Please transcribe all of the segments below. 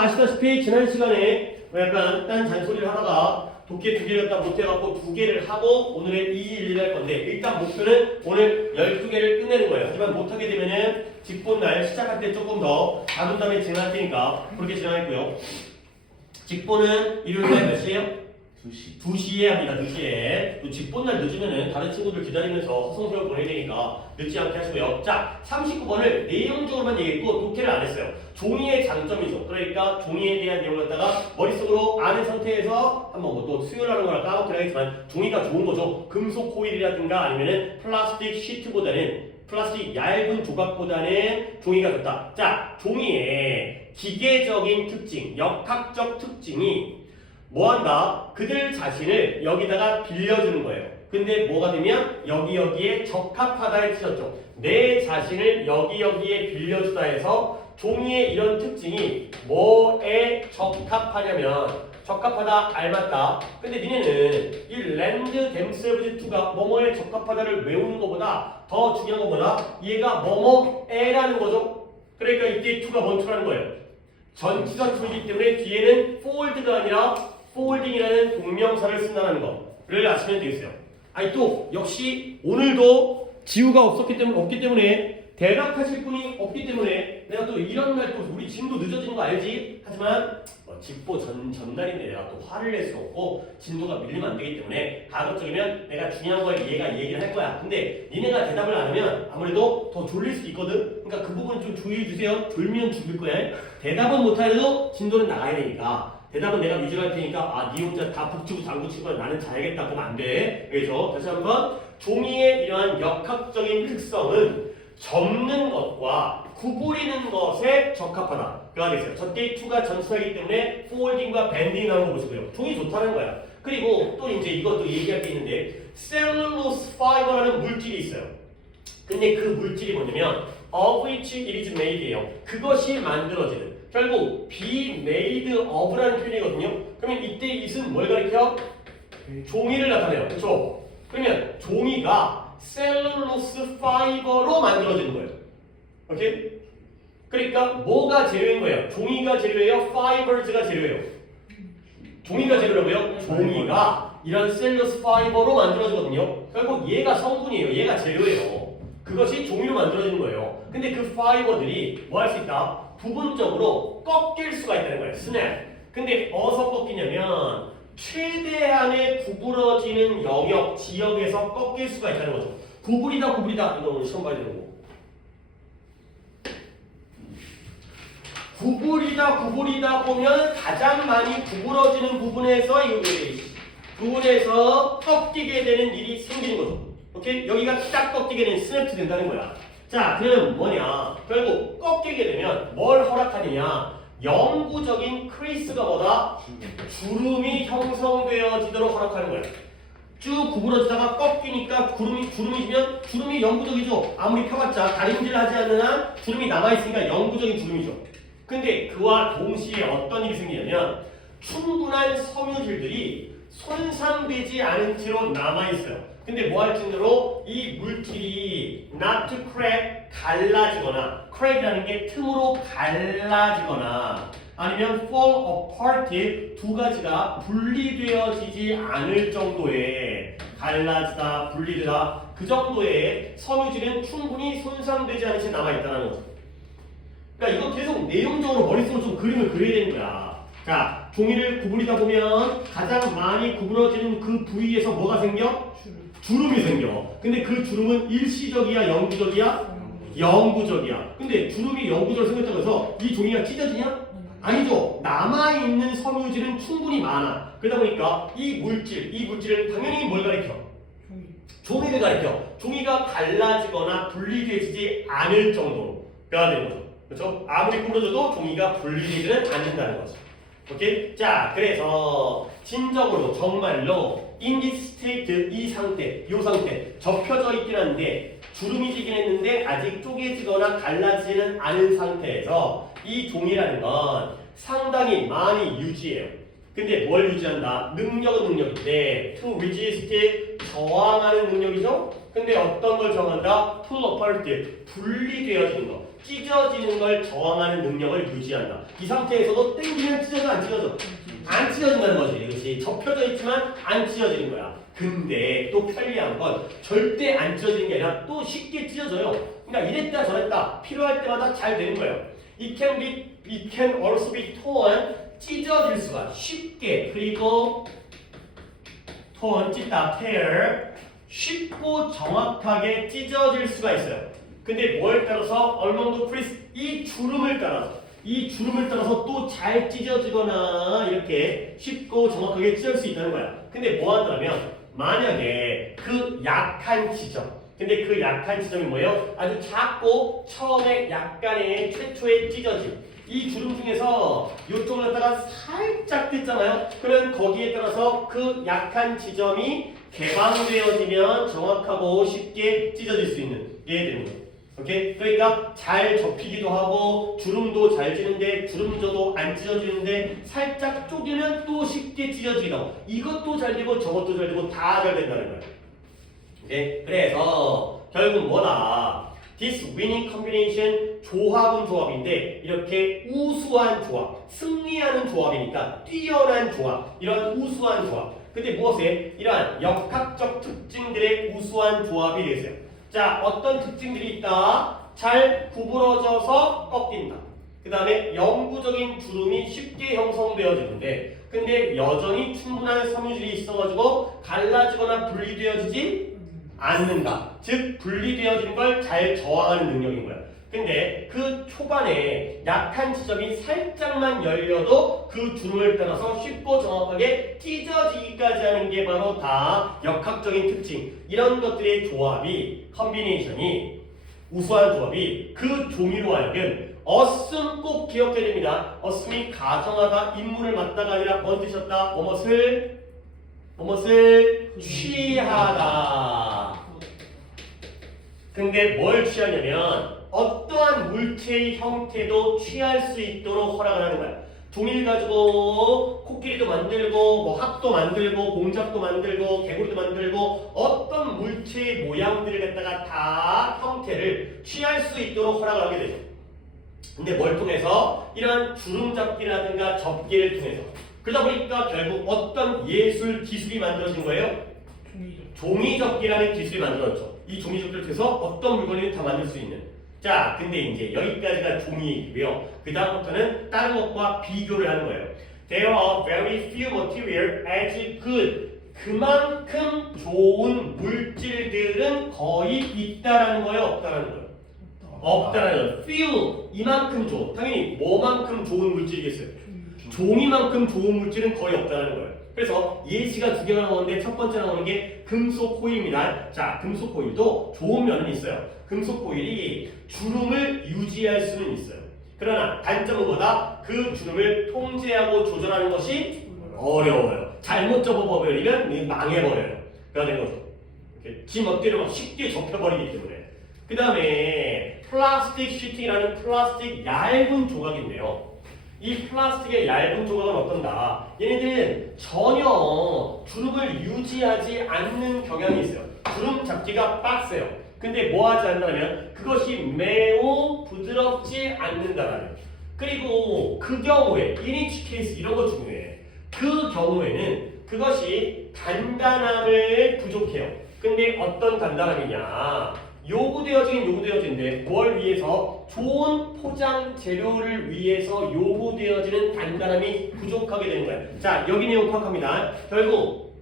아시다시피 지난 시간에 약간 딴 잔소리를 하다가 도끼 2개를 갖다 못해갖고 2개를 하고 오늘의 2, 1, 2를 할 건데 일단 목표는 오늘 12개를 끝내는 거예요. 하지만 못하게 되면은 직본날 시작할 때 조금 더 다룬 다음에 진행할 테니까 그렇게 진행했고요. 직본은 일요일날 몇 시에요? 2시에 합니다. 2시에. 또 직본날 늦으면은 다른 친구들 기다리면서 허송세월 보내야 되니까 늦지 않게 하시고요. 자, 39번을 내용적으로만 얘기했고 독해를 안 했어요. 종이의 장점이죠. 그러니까 종이에 대한 내용을 갖다가 머릿속으로 아는 상태에서 한번 또 수요라는 걸 까먹긴 하겠지만 종이가 좋은 거죠. 금속 호일이라든가 아니면은 플라스틱 시트보다는 플라스틱 얇은 조각보다는 종이가 좋다. 자, 종이의 기계적인 특징, 역학적 특징이 뭐한다? 그들 자신을 여기다가 빌려주는 거예요. 근데 뭐가 되면 여기에 적합하다에 치셨죠. 내 자신을 여기에 빌려주다 해서 종이의 이런 특징이 뭐에 적합하냐면 적합하다, 알맞다. 근데 니네는 이 랜드 댐셀브즈 2가 뭐뭐에 적합하다를 외우는 것보다 더 중요한 것보다 얘가 뭐뭐에라는 거죠. 그러니까 이때 2가 뭔 2라는 거예요. 전치사 2이기 때문에 뒤에는 forward가 아니라 forwarding이라는 동명사를 쓴다는 거를 아시면 되겠어요. 아니 또 역시 오늘도 지우가 없기 때문에 대답하실 분이 없기 때문에 내가 또 이런 날 또 우리 진도 늦어지는 거 알지? 하지만 직보 전날인데 내가 또 화를 낼 수 없고 진도가 밀리면 안 되기 때문에 가급적이면 내가 중요한 걸 얘기를 할 거야. 근데 니네가 대답을 안 하면 아무래도 더 졸릴 수도 있거든. 그러니까 그 부분 좀 주의해 주세요. 졸면 죽을 거야. 대답은 못하려도 진도는 나가야 되니까. 대답은 내가 위주로 할 테니까 니 혼자 다 북치고 장구치고 나는 자야겠다 그러면 안 돼. 그래서 다시 한번 종이의 이러한 역학적인 특성은 접는 것과 구부리는 것에 적합하다. 가 되겠어요. 저때 2가 전치사이기 때문에 folding과 bending 나오는 거 보시고요. 종이 좋다는 거야. 그리고 또 이제 이것도 얘기할 게 있는데 cellulose fiber라는 물질이 있어요. 근데 그 물질이 뭐냐면 of which it is made예요. 그것이 만들어지는. 결국 be made of라는 표현이거든요. 그러면 이때 it은 뭘 가리켜? 종이를 나타내요. 그렇죠? 그러면 종이가 셀룰로스 파이버로 만들어지는 거예요. 오케이? 그러니까 뭐가 재료인 거예요? 종이가 재료예요? 파이버즈가 재료예요? 종이가 재료라고요? 종이가 이런 셀룰로스 파이버로 만들어지거든요. 결국 얘가 성분이에요. 얘가 재료예요. 그것이 종이로 만들어지는 거예요. 근데 그 파이버들이 뭐 할 수 있다? 부분적으로 꺾일 수가 있다는 거예요. 스냅. 근데 어디서 꺾이냐면 최대한의 구부러지는 영역, 지역에서 꺾일 수가 있다는 거죠. 구부리다 이거 오늘 시험 봐야 되는 거고. 구부리다 보면 가장 많이 구부러지는 부분에서 꺾이게 되는 일이 생기는 거죠. 오케이? 여기가 딱 꺾이게 되는 스냅트 된다는 거야. 자, 그러면 뭐냐? 결국 꺾이게 되면 뭘 허락하느냐? 영구적인 크리스가 뭐다? 주름이 형성되어지도록 허락하는 거야. 쭉 구부러지다가 꺾이니까 주름이지면 주름이 영구적이죠. 아무리 펴봤자 다림질 하지 않는 한 주름이 남아있으니까 영구적인 주름이죠. 근데 그와 동시에 어떤 일이 생기냐면 충분한 섬유질들이 손상되지 않은 채로 남아있어요. 근데 뭐 할 정도로 이 물질이 not to crack, 갈라지거나 crack이라는 게 틈으로 갈라지거나 아니면 fall apart 두 가지가 분리되어지지 않을 정도의 갈라지다, 분리되다 그 정도의 섬유질은 충분히 손상되지 않은 채 남아있다는 거죠. 그러니까 이거 계속 내용적으로 머릿속으로 좀 그림을 그려야 되는 거야. 자, 종이를 구부리다 보면 가장 많이 구부러지는 그 부위에서 뭐가 생겨? 주름이 생겨. 근데 그 주름은 일시적이야, 영구적이야? 영구적이야. 근데 주름이 영구적으로 생겼다고 해서 이 종이가 찢어지냐? 아니죠. 남아있는 섬유질은 충분히 많아. 그러다 보니까 이 물질은 당연히 뭘 가리켜? 종이를 가리켜. 종이가 갈라지거나 분리되지 않을 정도가 되는 거죠. 그렇죠? 아무리 구부러져도 종이가 분리되지는 않는다는 거죠. 오케이? 자, 그래서 진정으로 정말로 in this state, 이 상태, 접혀져 있긴 한데 주름이 지긴 했는데 아직 쪼개지거나 갈라지는 않은 상태에서 이 종이라는 건 상당히 많이 유지해요. 근데 뭘 유지한다? 능력인데 to resist, 저항하는 능력이죠? 근데 어떤 걸 저항한다? pull apart, 분리되어지는 거. 찢어지는 걸 저항하는 능력을 유지한다. 이 상태에서도 땡기면 찢어져 안 찢어져? 안 찢어진다는 거지. 이것이 접혀져 있지만 안 찢어지는 거야. 근데 또 편리한 건 절대 안 찢어지는 게 아니라 또 쉽게 찢어져요. 그러니까 이랬다 저랬다 필요할 때마다 잘 되는 거예요. It can also be torn. 찢어질 수가 쉽게. 그리고 torn 찢다 tear 쉽고 정확하게 찢어질 수가 있어요. 근데 뭘 따라서 along the crease 이 주름을 따라서 또 잘 찢어지거나 이렇게 쉽고 정확하게 찢을 수 있다는 거야. 근데 뭐 한다면 만약에 그 약한 지점 근데 그 약한 지점이 뭐예요? 아주 작고 처음에 약간의 최초의 찢어짐 이 주름 중에서 이쪽을 갖다가 살짝 뜯잖아요. 그러면 거기에 따라서 그 약한 지점이 개방되어지면 정확하고 쉽게 찢어질 수 있는 게 되는 거예요. 오케이? 그러니까 잘 접히기도 하고 주름도 잘 지는데 주름져도 안 찢어지는데 살짝 쪼개면 또 쉽게 찢어지기도 하고 이것도 잘 되고 저것도 잘 되고 다 잘 된다는 거예요. 오케이? 그래서 결국 뭐다? This winning combination 조합은 조합인데 이렇게 우수한 조합, 승리하는 조합이니까 뛰어난 조합, 이런 우수한 조합. 근데 무엇에? 이러한 역학적 특징들의 우수한 조합이 되세요. 자, 어떤 특징들이 있다? 잘 구부러져서 꺾인다. 그 다음에 영구적인 주름이 쉽게 형성되어지는데 근데 여전히 충분한 섬유질이 있어가지고 갈라지거나 분리되어지지 않는다. 즉 분리되어지는 걸 잘 저항하는 능력인 거야. 근데 그 초반에 약한 지점이 살짝만 열려도 그 주름을 따라서 쉽고 정확하게 찢어지기까지 하는 게 바로 다 역학적인 특징. 이런 것들의 조합이 컨비네이션이 우수한 조합이 그 종이로 하여금 어슴 꼭 기억해야 됩니다. 어슴이 가정하다 인물을 맞다가 아니라 번드셨다 뭐뭇을 취하다. 근데 뭘 취하냐면 어떠한 물체의 형태도 취할 수 있도록 허락을 하는 거야. 종이를 가지고 코끼리도 만들고 뭐 학도 만들고 공작도 만들고 개구리도 만들고 어떤 물체의 모양들을 갖다가 다 형태를 취할 수 있도록 허락을 하게 되죠. 근데 뭘 통해서? 이런 주름잡기라든가 접기를 통해서. 그러다 보니까 결국 어떤 예술 기술이 만들어진 거예요? 종이접기라는 기술이 만들어졌죠. 이 종이접기를 통해서 어떤 물건을 다 만들 수 있는. 자, 근데 이제 여기까지가 종이고요. 그 다음부터는 다른 것과 비교를 하는 거예요. There are very few materials as good. 그만큼 좋은 물질들은 거의 있다라는 거예요, 없다라는 거예요. 없다라는 거예요. few 이만큼 좋은. 당연히 뭐만큼 좋은 물질이겠어요. 종이만큼 좋은 물질은 거의 없다라는 거예요. 그래서 예시가 두 개가 나오는데 첫 번째 나오는 게 금속 코일입니다. 자, 금속 코일도 좋은 면은 있어요. 금속 코일이 주름을 유지할 수는 있어요. 그러나 단점은 뭐다? 그 주름을 통제하고 조절하는 것이 어려워요. 잘못 접어버리면 망해버려요. 그래야 되는 거죠. 지 멋대로 막 쉽게 접혀버리기 때문에. 그 다음에 플라스틱 시팅이라는 플라스틱 얇은 조각인데요. 이 플라스틱의 얇은 조각은 어떤다? 얘네들은 전혀 주름을 유지하지 않는 경향이 있어요. 주름 잡기가 빡세요. 근데 뭐 하지 않는다면 그것이 매우 부드럽지 않는다라는. 그리고 그 경우에 이니치 케이스 이런 거 중요해. 그 경우에는 그것이 단단함을 부족해요. 근데 어떤 단단함이냐? 요구되어지는데 뭘 위해서? 좋은 포장 재료를 위해서 요구되어지는 단단함이 부족하게 되는 거예요. 자, 여기 내용 파악합니다. 결국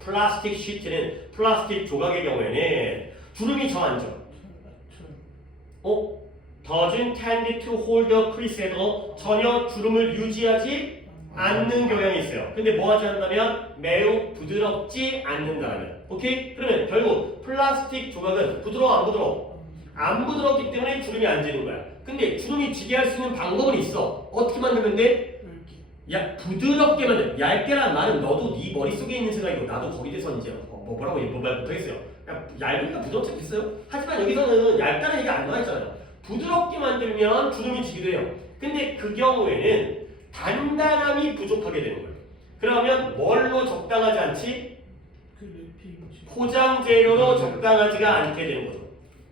플라스틱 시트는 플라스틱 조각의 경우에는 주름이 저앉죠. doesn't tend to hold the crease에도 전혀 주름을 유지하지 않는 경향이 있어요. 근데 뭐 하지 않는다면 매우 부드럽지 않는다면. 오케이? 그러면 결국 플라스틱 조각은 부드러워 안 부드러워? 안 부드럽기 때문에 주름이 안 지는 거야. 근데 주름이 지게 할 수 있는 방법은 있어. 어떻게 만들면 돼? 야, 부드럽게 만들. 얇게란 말은 너도 네 머릿속에 있는 생각이고 나도 거기 대해서 이제 뭐라고 말 못하겠어요. 얇으니까 부드럽지 않겠어요? 하지만 여기서는 얇다는 얘기가 안 나와있잖아요. 부드럽게 만들면 주름이 지기도 해요. 근데 그 경우에는 단단함이 부족하게 되는 거예요. 그러면 뭘로 적당하지 않지? 포장 재료로 적당하지가 않게 되는 거죠.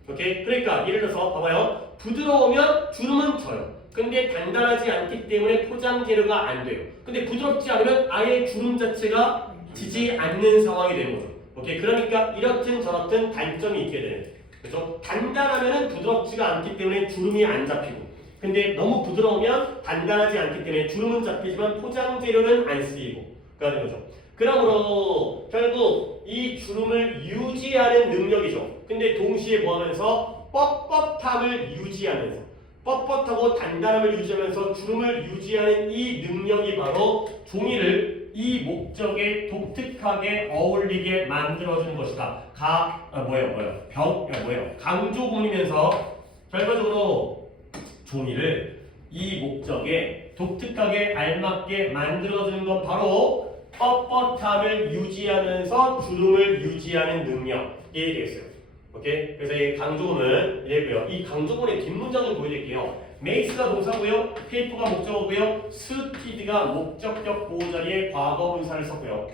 오케이? 그러니까 예를 들어서 봐봐요. 부드러우면 주름은 져요. 근데 단단하지 않기 때문에 포장 재료가 안 돼요. 근데 부드럽지 않으면 아예 주름 자체가 지지 않는 상황이 되는 거죠. 오케이, 그러니까 이렇든 저렇든 단점이 있게 되는. 그렇죠? 단단하면은 부드럽지가 않기 때문에 주름이 안 잡히고, 근데 너무 부드러우면 단단하지 않기 때문에 주름은 잡히지만 포장 재료는 안 쓰이고 그러는 거죠. 그러므로 결국 이 주름을 유지하는 능력이죠. 근데 동시에 뭐하면서 뻣뻣함을 유지하면서, 뻣뻣하고 단단함을 유지하면서 주름을 유지하는 이 능력이 바로 종이를 이 목적에 독특하게 어울리게 만들어주는 것이다. 강조문이면서 결과적으로 종이를 이 목적에 독특하게 알맞게 만들어주는 건 바로 뻣뻣함을 유지하면서 주름을 유지하는 능력이 되겠어요. 오케이? 그래서 이 강조문은 이래고요. 이 강조문의 뒷문장을 보여드릴게요. 메이스가 동사고요, 페이퍼가 목적어고요, 스피드가 목적격 보호 자리에 과거 분사를 썼고요.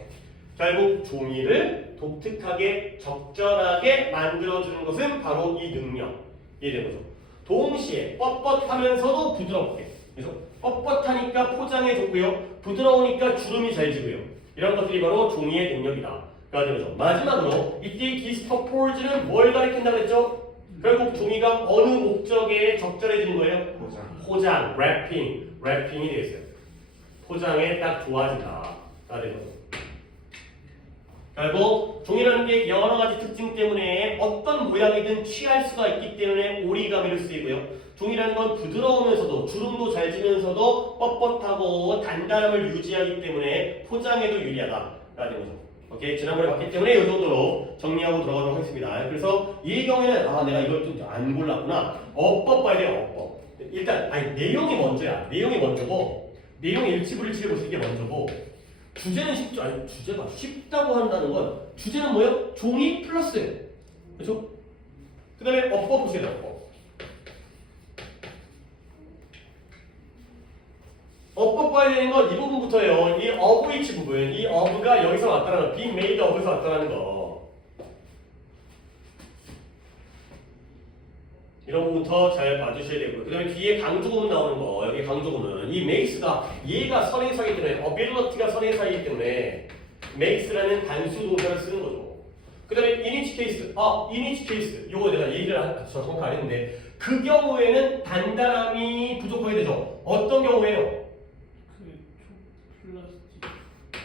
결국 종이를 독특하게 적절하게 만들어주는 것은 바로 이 능력이 되는 거죠. 동시에 뻣뻣하면서도 부드럽게, 그래서 뻣뻣하니까 포장해 줬고요, 부드러우니까 주름이 잘 지고요. 이런 것들이 바로 종이의 능력이다. 그래서 마지막으로 이때 디스퍼포즈는 뭘 가리킨다고 했죠? 결국 종이가 어느 목적에 적절해지는 거예요? 포장, 랩핑이 되겠어요. 포장에 딱 좋아진다. 결국 종이라는 게 여러 가지 특징 때문에 어떤 모양이든 취할 수가 있기 때문에 오리가미로 쓰이고요. 종이라는 건 부드러우면서도 주름도 잘 지면서도 뻣뻣하고 단단함을 유지하기 때문에 포장에도 유리하다라는 거죠. 오케이, 지난번에 봤기 때문에 이 정도로 정리하고 들어가도록 하겠습니다. 그래서 이 경우에는 내가 이걸 좀 안 골랐구나. 어법 봐야 돼요. 어법. 일단 내용이 먼저야. 내용이 먼저고, 내용 일치불일치를 보시는 게 먼저고, 주제는 쉽죠. 주제가 쉽다고 한다는 건 주제는 뭐예요? 종이 플러스예요. 그렇죠? 그 다음에 어법 보셔야 돼요. 어법 봐야 되는 건 이 부분부터예요. 이 of which 부분, 이 of가 여기서 왔다는 거, being made of에서 왔다는 거. 이런 부분부터 잘 봐주셔야 되고요. 그 다음에 뒤에 강조구문 나오는 거, 여기 강조구문. 이 make가 얘가 선행사이기 때문에, ability가 선행사이기 때문에 make라는 단수 동사를 쓰는 거죠. 그 다음에 in each case, in each case. 요거 내가 얘기를 정확히 안 했는데, 그 경우에는 단단함이 부족하게 되죠. 어떤 경우에요?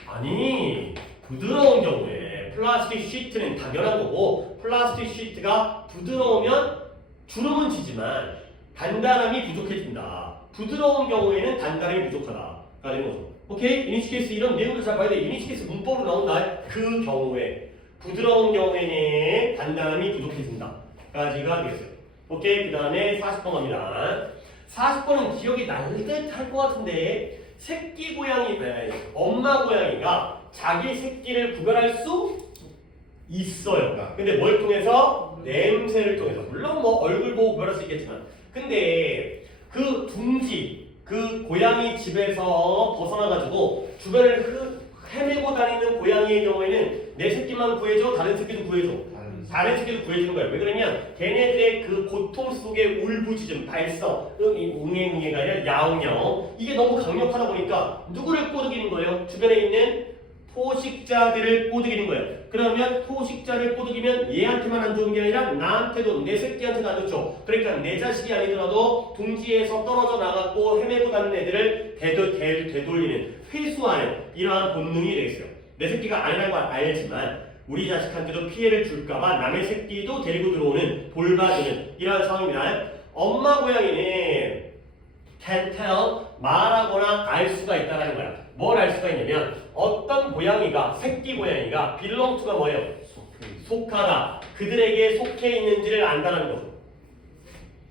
아니, 부드러운 경우에 플라스틱 시트는 당연한 거고, 플라스틱 시트가 부드러우면 주름은 지지만 단단함이 부족해진다. 부드러운 경우에는 단단함이 부족하다. 라는 거죠. 오케이? 이니치케이스 이런 내용들 잘 봐야 돼. 이니치케이스 문법으로 나온다. 그 경우에 부드러운 경우에는 단단함이 부족해진다. 까지가 되겠어요. 오케이? 그 다음에 40번 갑니다. 40번은 기억이 날 듯 할 것 같은데, 새끼 고양이, 엄마 고양이가 자기 새끼를 구별할 수 있어요. 근데 뭘 통해서? 냄새를 통해서. 물론 뭐 얼굴 보고 구별할 수 있겠지만, 근데 그 둥지, 그 고양이 집에서 벗어나가지고 주변을 헤매고 다니는 고양이의 경우에는 내 새끼만 구해줘, 다른 새끼도 구해줘. 다른 새끼도 구해주는 거예요. 왜 그러냐면 걔네들의 그 고통 속의 울부짖음, 발성, 웅해웅해가 아니라 야옹야옹, 이게 너무 강력하다 보니까 누구를 꼬드기는 거예요? 주변에 있는 포식자들을 꼬드기는 거예요. 그러면 포식자를 꼬드기면 얘한테만 안 좋은 게 아니라 나한테도, 내 새끼한테도 안 좋죠. 그러니까 내 자식이 아니더라도 둥지에서 떨어져 나갔고 헤매고 다니는 애들을 되돌리는, 회수하는 이러한 본능이 되겠어요. 내 새끼가 아니라는 걸 알지만 우리 자식한테도 피해를 줄까봐 남의 새끼도 데리고 들어오는, 돌봐주는 이러한 상황입니다. 엄마 고양이는 can tell, 말하거나 알 수가 있다는 거야. 뭘 알 수가 있냐면 어떤 고양이가, 새끼 고양이가 belong to가 뭐예요? 속하다. 그들에게 속해 있는지를 안다는 거죠.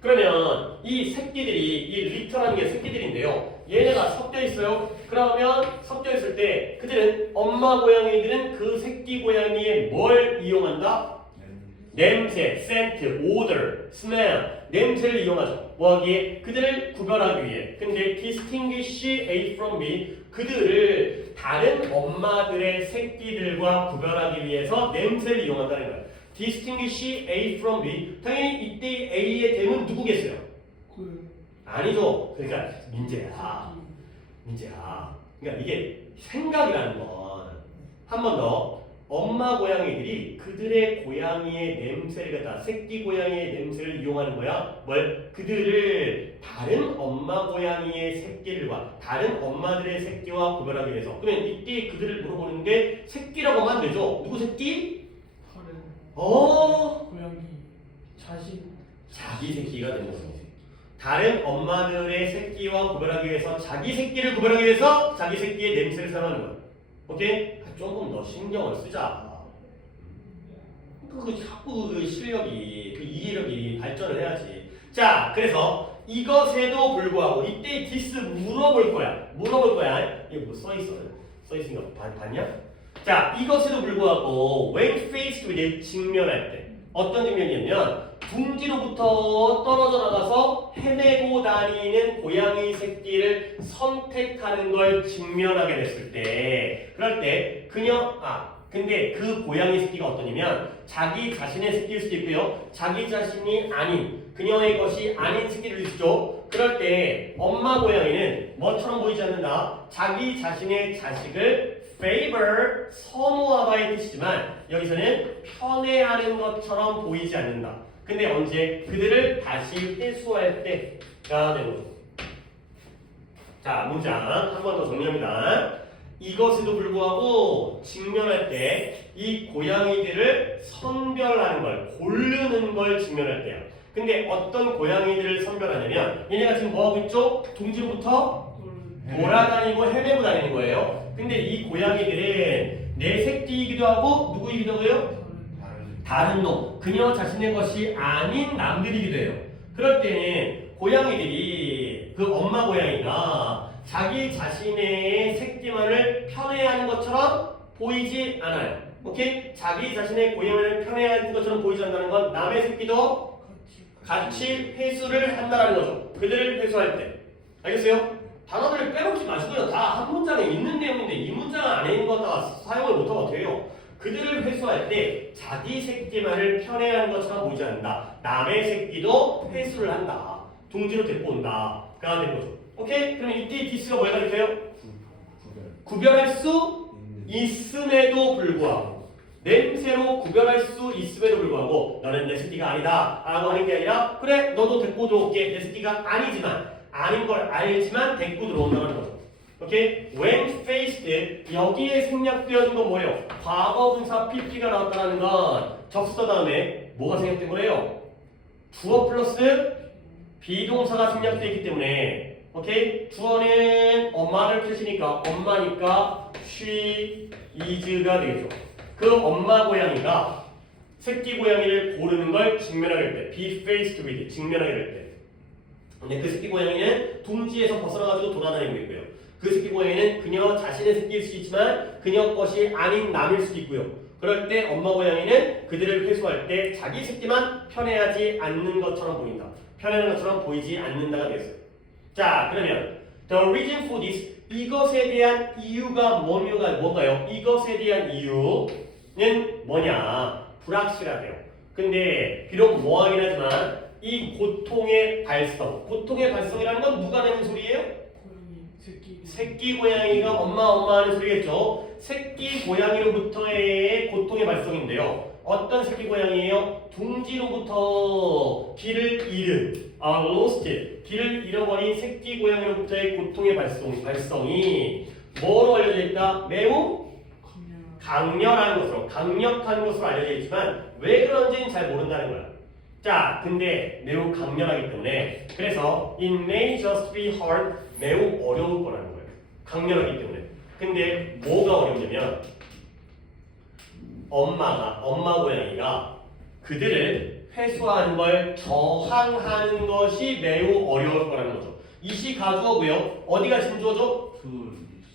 그러면 이 새끼들이, 이 리터라는 게 새끼들인데요. 얘네가 섞여 있어요. 그러면 섞여 있을 때 그들은, 엄마 고양이들은 그 새끼 고양이의 뭘 이용한다? 냄새, scent, odor, smell, 냄새를 이용하죠. 뭐하기에? 그들을 구별하기 위해. 근데 distinguish A from B, 그들을 다른 엄마들의 새끼들과 구별하기 위해서 냄새를 이용한다는 거예요. distinguish A from B. 당연히 이때 A의 댐은 누구겠어요? 아니죠. 그러니까 민재야. 그러니까 이게 생각이라는 건 한 번 더 엄마 고양이들이 그들의 고양이의 냄새를 갖다 새끼 고양이의 냄새를 이용하는 거야. 뭘? 그들을 다른 엄마 고양이의 새끼들과 다른 엄마들의 새끼와 구별하기 위해서. 그러면 이때 그들을 물어보는 게 새끼라고 하면 안 되죠. 누구 새끼? 다른 고양이 자기 새끼가 되는 거죠. 다른 엄마들의 새끼와 구별하기 위해서 자기 새끼를 구별하기 위해서 자기 새끼의 냄새를 사용하는 거야. 오케이? 조금 더 신경을 쓰자. 자꾸 그 실력이, 그 이해력이 발전을 해야지. 자, 그래서 이것에도 불구하고 이때 디스 물어볼 거야. 이게 뭐 써있은 거 봤냐? 자, 이것에도 불구하고 when faced with 직면할 때 어떤 직면이냐면 둥지로부터 떨어져 나가서 헤매고 다니는 고양이 새끼를 선택하는 걸 직면하게 됐을 때 그럴 때 근데 그 고양이 새끼가 어떠냐면 자기 자신의 새끼일 수도 있고요. 자기 자신이 아닌 그녀의 것이 아닌 새끼를 있죠. 그럴 때 엄마 고양이는 뭐처럼 보이지 않는다. 자기 자신의 자식을 favor 선호하다의 뜻이지만 여기서는 편애하는 것처럼 보이지 않는다. 근데 언제? 그들을 다시 회수할 때가 되는 거죠. 자, 문장 한 번 더 정리합니다. 이것에도 불구하고 직면할 때 이 고양이들을 선별하는 걸, 고르는 걸 직면할 때야. 근데 어떤 고양이들을 선별하냐면 얘네가 지금 뭐하고 있죠? 둥지로부터 돌아다니고 헤매고 다니는 거예요. 근데 이 고양이들은 내 새끼이기도 하고 누구이기도 하고요? 다른 놈, 그녀 자신의 것이 아닌 남들이기도 해요. 그럴 때는 고양이들이 그 엄마 고양이가 자기 자신의 새끼만을 편애하는 것처럼 보이지 않아요. 오케이? 자기 자신의 고양이를 편애하는 것처럼 보이지 않는다는 건 남의 새끼도 같이 회수를 한다는 거죠. 그들을 회수할 때. 알겠어요? 단어들을 빼놓지 마시고요. 다 한 문장에 있는 내용인데 이 문장 안에 있는 거 다 사용을 못하면 돼요. 그들을 회수할 때 자기 새끼만을 편애하는 것처럼 보이지 않는다. 남의 새끼도 회수를 한다. 둥지로 데리고 온다. 가 된 거죠. 오케이? 그럼 이때 디스가 뭘 가리켜요? 구별할 수 있음에도 불구하고 냄새로 구별할 수 있음에도 불구하고 너는 내 새끼가 아니다 라고 하는 게 아니라 그래 너도 데리고 들어올게 내 새끼가 아니지만 아닌 걸 알지만 데리고 들어온다는 거죠. 오케이? When faced 여기에 생략되어진 건 뭐예요? 과거분사 pp가 나왔다는 건 접수사 다음에 뭐가 생략된 거예요? 주어 플러스 비동사가 생략되어 있기 때문에 오케이? 주어는 엄마를 뜻이니까 엄마니까 she is가 되겠죠. 그 엄마 고양이가 새끼 고양이를 고르는 걸 직면하게 될 때 be faced with 직면하게 될 때 근데 그 새끼 고양이는 둥지에서 벗어나가지고 돌아다니고 있고요. 그 새끼 고양이는 그녀 자신의 새끼일 수도 있지만 그녀 것이 아닌 남일 수도 있고요. 그럴 때 엄마 고양이는 그들을 회수할 때 자기 새끼만 편애하지 않는 것처럼 보인다. 편애하는 것처럼 보이지 않는다가 되겠어요. 자, 그러면 the reason for this 이것에 대한 이유가 뭔가요? 이것에 대한 이유는 뭐냐? 불확실하대요. 근데 비록 뭐하긴 하지만 이 고통의 발성이라는 건 누가 내는 소리예요? 새끼 고양이가 엄마 하는 소리겠죠. 새끼 고양이로부터의 고통의 발성인데요. 어떤 새끼 고양이예요? 둥지로부터 길을 잃은 lost 길을 잃어버린 새끼 고양이로부터의 고통의 발성이 뭐로 알려져 있다? 매우 강렬한 것으로 강력한 것으로 알려져 있지만 왜 그런지는 잘 모른다는 거야. 자, 근데 매우 강렬하기 때문에 그래서 it may just be hard 매우 어려울 거라는 거예요. 강렬하기 때문에. 근데 뭐가 어렵냐면 엄마 고양이가 그들을 회수하는 걸 저항하는 것이 매우 어려울 거라는 거죠. 이시 가주어고요. 어디가 진주어죠?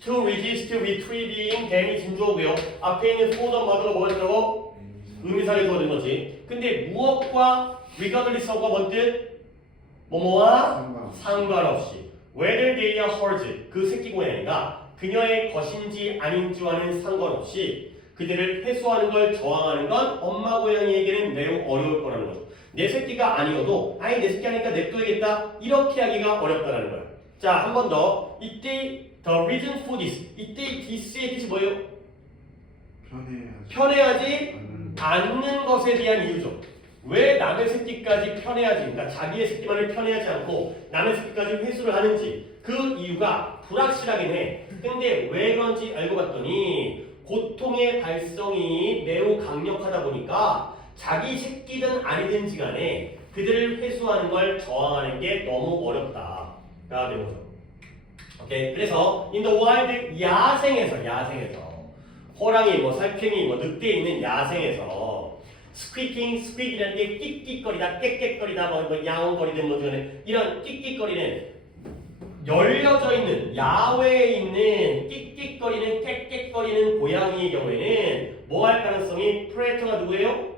To resist retrieving 댐이 진주어고요. 앞에 있는 for the mother가 뭐가 된다고? 의미상의 주어된 거지. 근데 무엇과 regardless가 뭔 뜻? 뭐뭐와 상관없이 whether they are hers 그 새끼 고양이가 그녀의 것인지 아닌지와는 상관없이 그들을 회수하는 걸 저항하는 건 엄마 고양이에게는 매우 어려울 거라는 거죠. 내 새끼가 아니어도 아니 내 새끼 하니까 냅둬야겠다 이렇게 하기가 어렵다라는 거예요. 자, 한 번 더. 이때 the reason for this. 이때 this의 뜻이 뭐예요? 편해하지 않는 것에 대한 이유죠. 왜 남의 새끼까지 편해하지, 그러니까 자기의 새끼만을 편해하지 않고 남의 새끼까지 회수를 하는지 그 이유가 불확실하긴 해. 근데 왜 그런지 알고 봤더니 고통의 발성이 매우 강력하다 보니까 자기 새끼든 아니든지 간에 그들을 회수하는 걸 저항하는 게 너무 어렵다가 되는 거죠. 오케이. 그래서 in the wild, 야생에서 호랑이, 뭐 살쾡이, 뭐 늑대 있는 야생에서 squeak이라는 게 끽끽거리다, 깨깨거리다, 뭐 야옹거리든 뭐 이런 끽끽거리는 열려져 있는 야외에 있는 끽끽거리는 깨깨거리는 고양이의 경우에는 뭐 할 가능성이 프레터가 누구예요?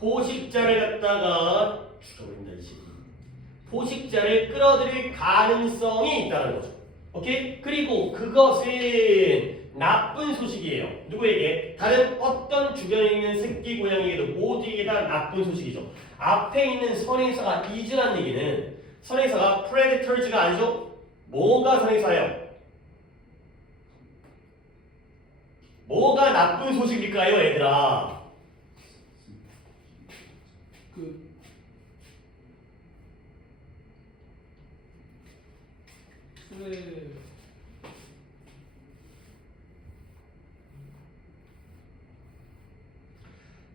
포식자를 갖다가 죽여버린다 이 새끼. 포식자를 끌어들일 가능성이 있다는 거죠. 오케이? 그리고 그것은 나쁜 소식이에요. 누구에게? 다른 어떤 주변에 있는 새끼 고양이에게도 모두에게 다 나쁜 소식이죠. 앞에 있는 선행사가 is라는 얘기는 선행사가 predators가 아니죠? 뭐가 선행사예요? 뭐가 나쁜 소식일까요, 얘들아?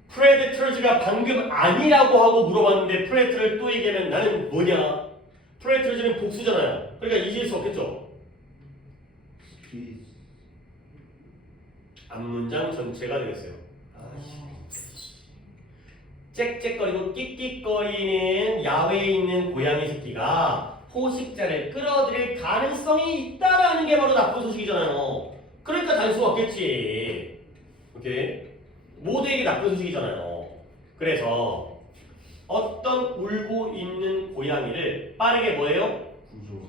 프레데터즈가 방금 아니라고 하고 물어봤는데 프레데터를 또 얘기하면 나는 뭐냐? 프레데터즈는 복수잖아요. 그러니까 잊을 수 없겠죠? 앞문장 전체가 되겠어요. 짹짹거리고 끽끽거리는 야외에 있는 고양이 새끼가 포식자를 끌어들일 가능성이 있다라는 게 바로 나쁜 소식이잖아요. 그러니까 단수가 없겠지. 오케이? 모두에게 나쁜 소식이잖아요. 그래서 어떤 울고 있는 고양이를 빠르게 뭐예요?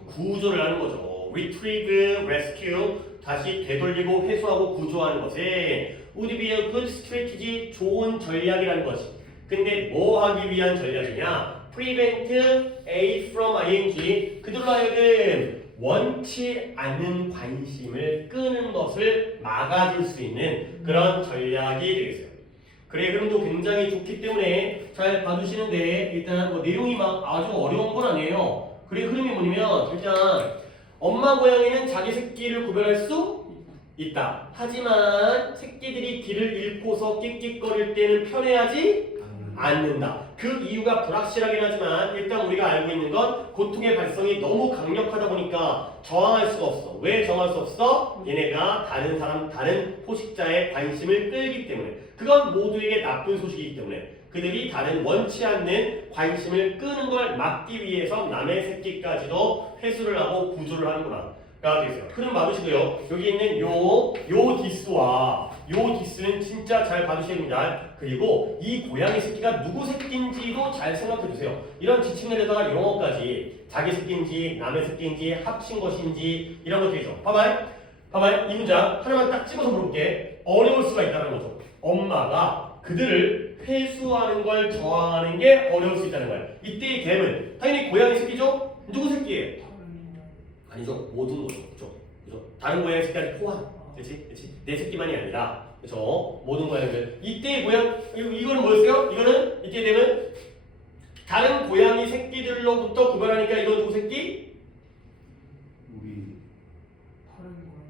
구조를 하는 거죠. retrieve, rescue, 다시 되돌리고 회수하고 구조하는 것에 would be a good strategy, 좋은 전략이라는 것이. 근데 뭐 하기 위한 전략이냐? prevent A from ing, 그들로 하여금 원치 않는 관심을 끄는 것을 막아줄 수 있는 그런 전략이 되겠어요. 그래, 그럼도 굉장히 좋기 때문에 잘 봐주시는데 일단 뭐 내용이 막 아주 어려운 건 아니에요. 그래, 흐름이 뭐냐면 일단 엄마 고양이는 자기 새끼를 구별할 수 있다. 하지만 새끼들이 길을 잃고서 끽끽거릴 때는 편해하지 않는다. 그 이유가 불확실하긴 하지만 일단 우리가 알고 있는 건 고통의 발성이 너무 강력하다 보니까 저항할 수가 없어. 왜 저항할 수 없어? 얘네가 다른 포식자의 관심을 끌기 때문에. 그건 모두에게 나쁜 소식이기 때문에. 그들이 다른 원치 않는 관심을 끄는 걸 막기 위해서 남의 새끼까지도 회수를 하고 구조를 하는구나. 가 되겠어요. 흐름 봐주시고요. 여기 있는 요 디스와 요 디스는 진짜 잘 봐주셔야 됩니다. 그리고 이 고양이 새끼가 누구 새끼인지도 잘 생각해주세요. 이런 지칭들에다가 용어까지 자기 새끼인지 남의 새끼인지 합친 것인지 이런 거 되죠. 봐봐요. 이 문장 하나만 딱 집어서 물어볼게. 어려울 수가 있다는 거죠. 엄마가 그들을 회수하는 걸 저항하는 게 어려울 수 있다는 거예요. 이때의 댐은 당연히 고양이 새끼죠? 누구 새끼예요? 아니죠. 모든 거죠. 그죠? 다른 고양이 새끼까지 포함. 그렇지? 내 새끼만이 아니라. 그죠? 모든 고양이들. 이때의 고양, 이거는 뭐였어요? 이거는 이때 되면 다른 고양이 새끼들로부터 구별하니까 이건 누구 새끼? 우리 다른 고양이.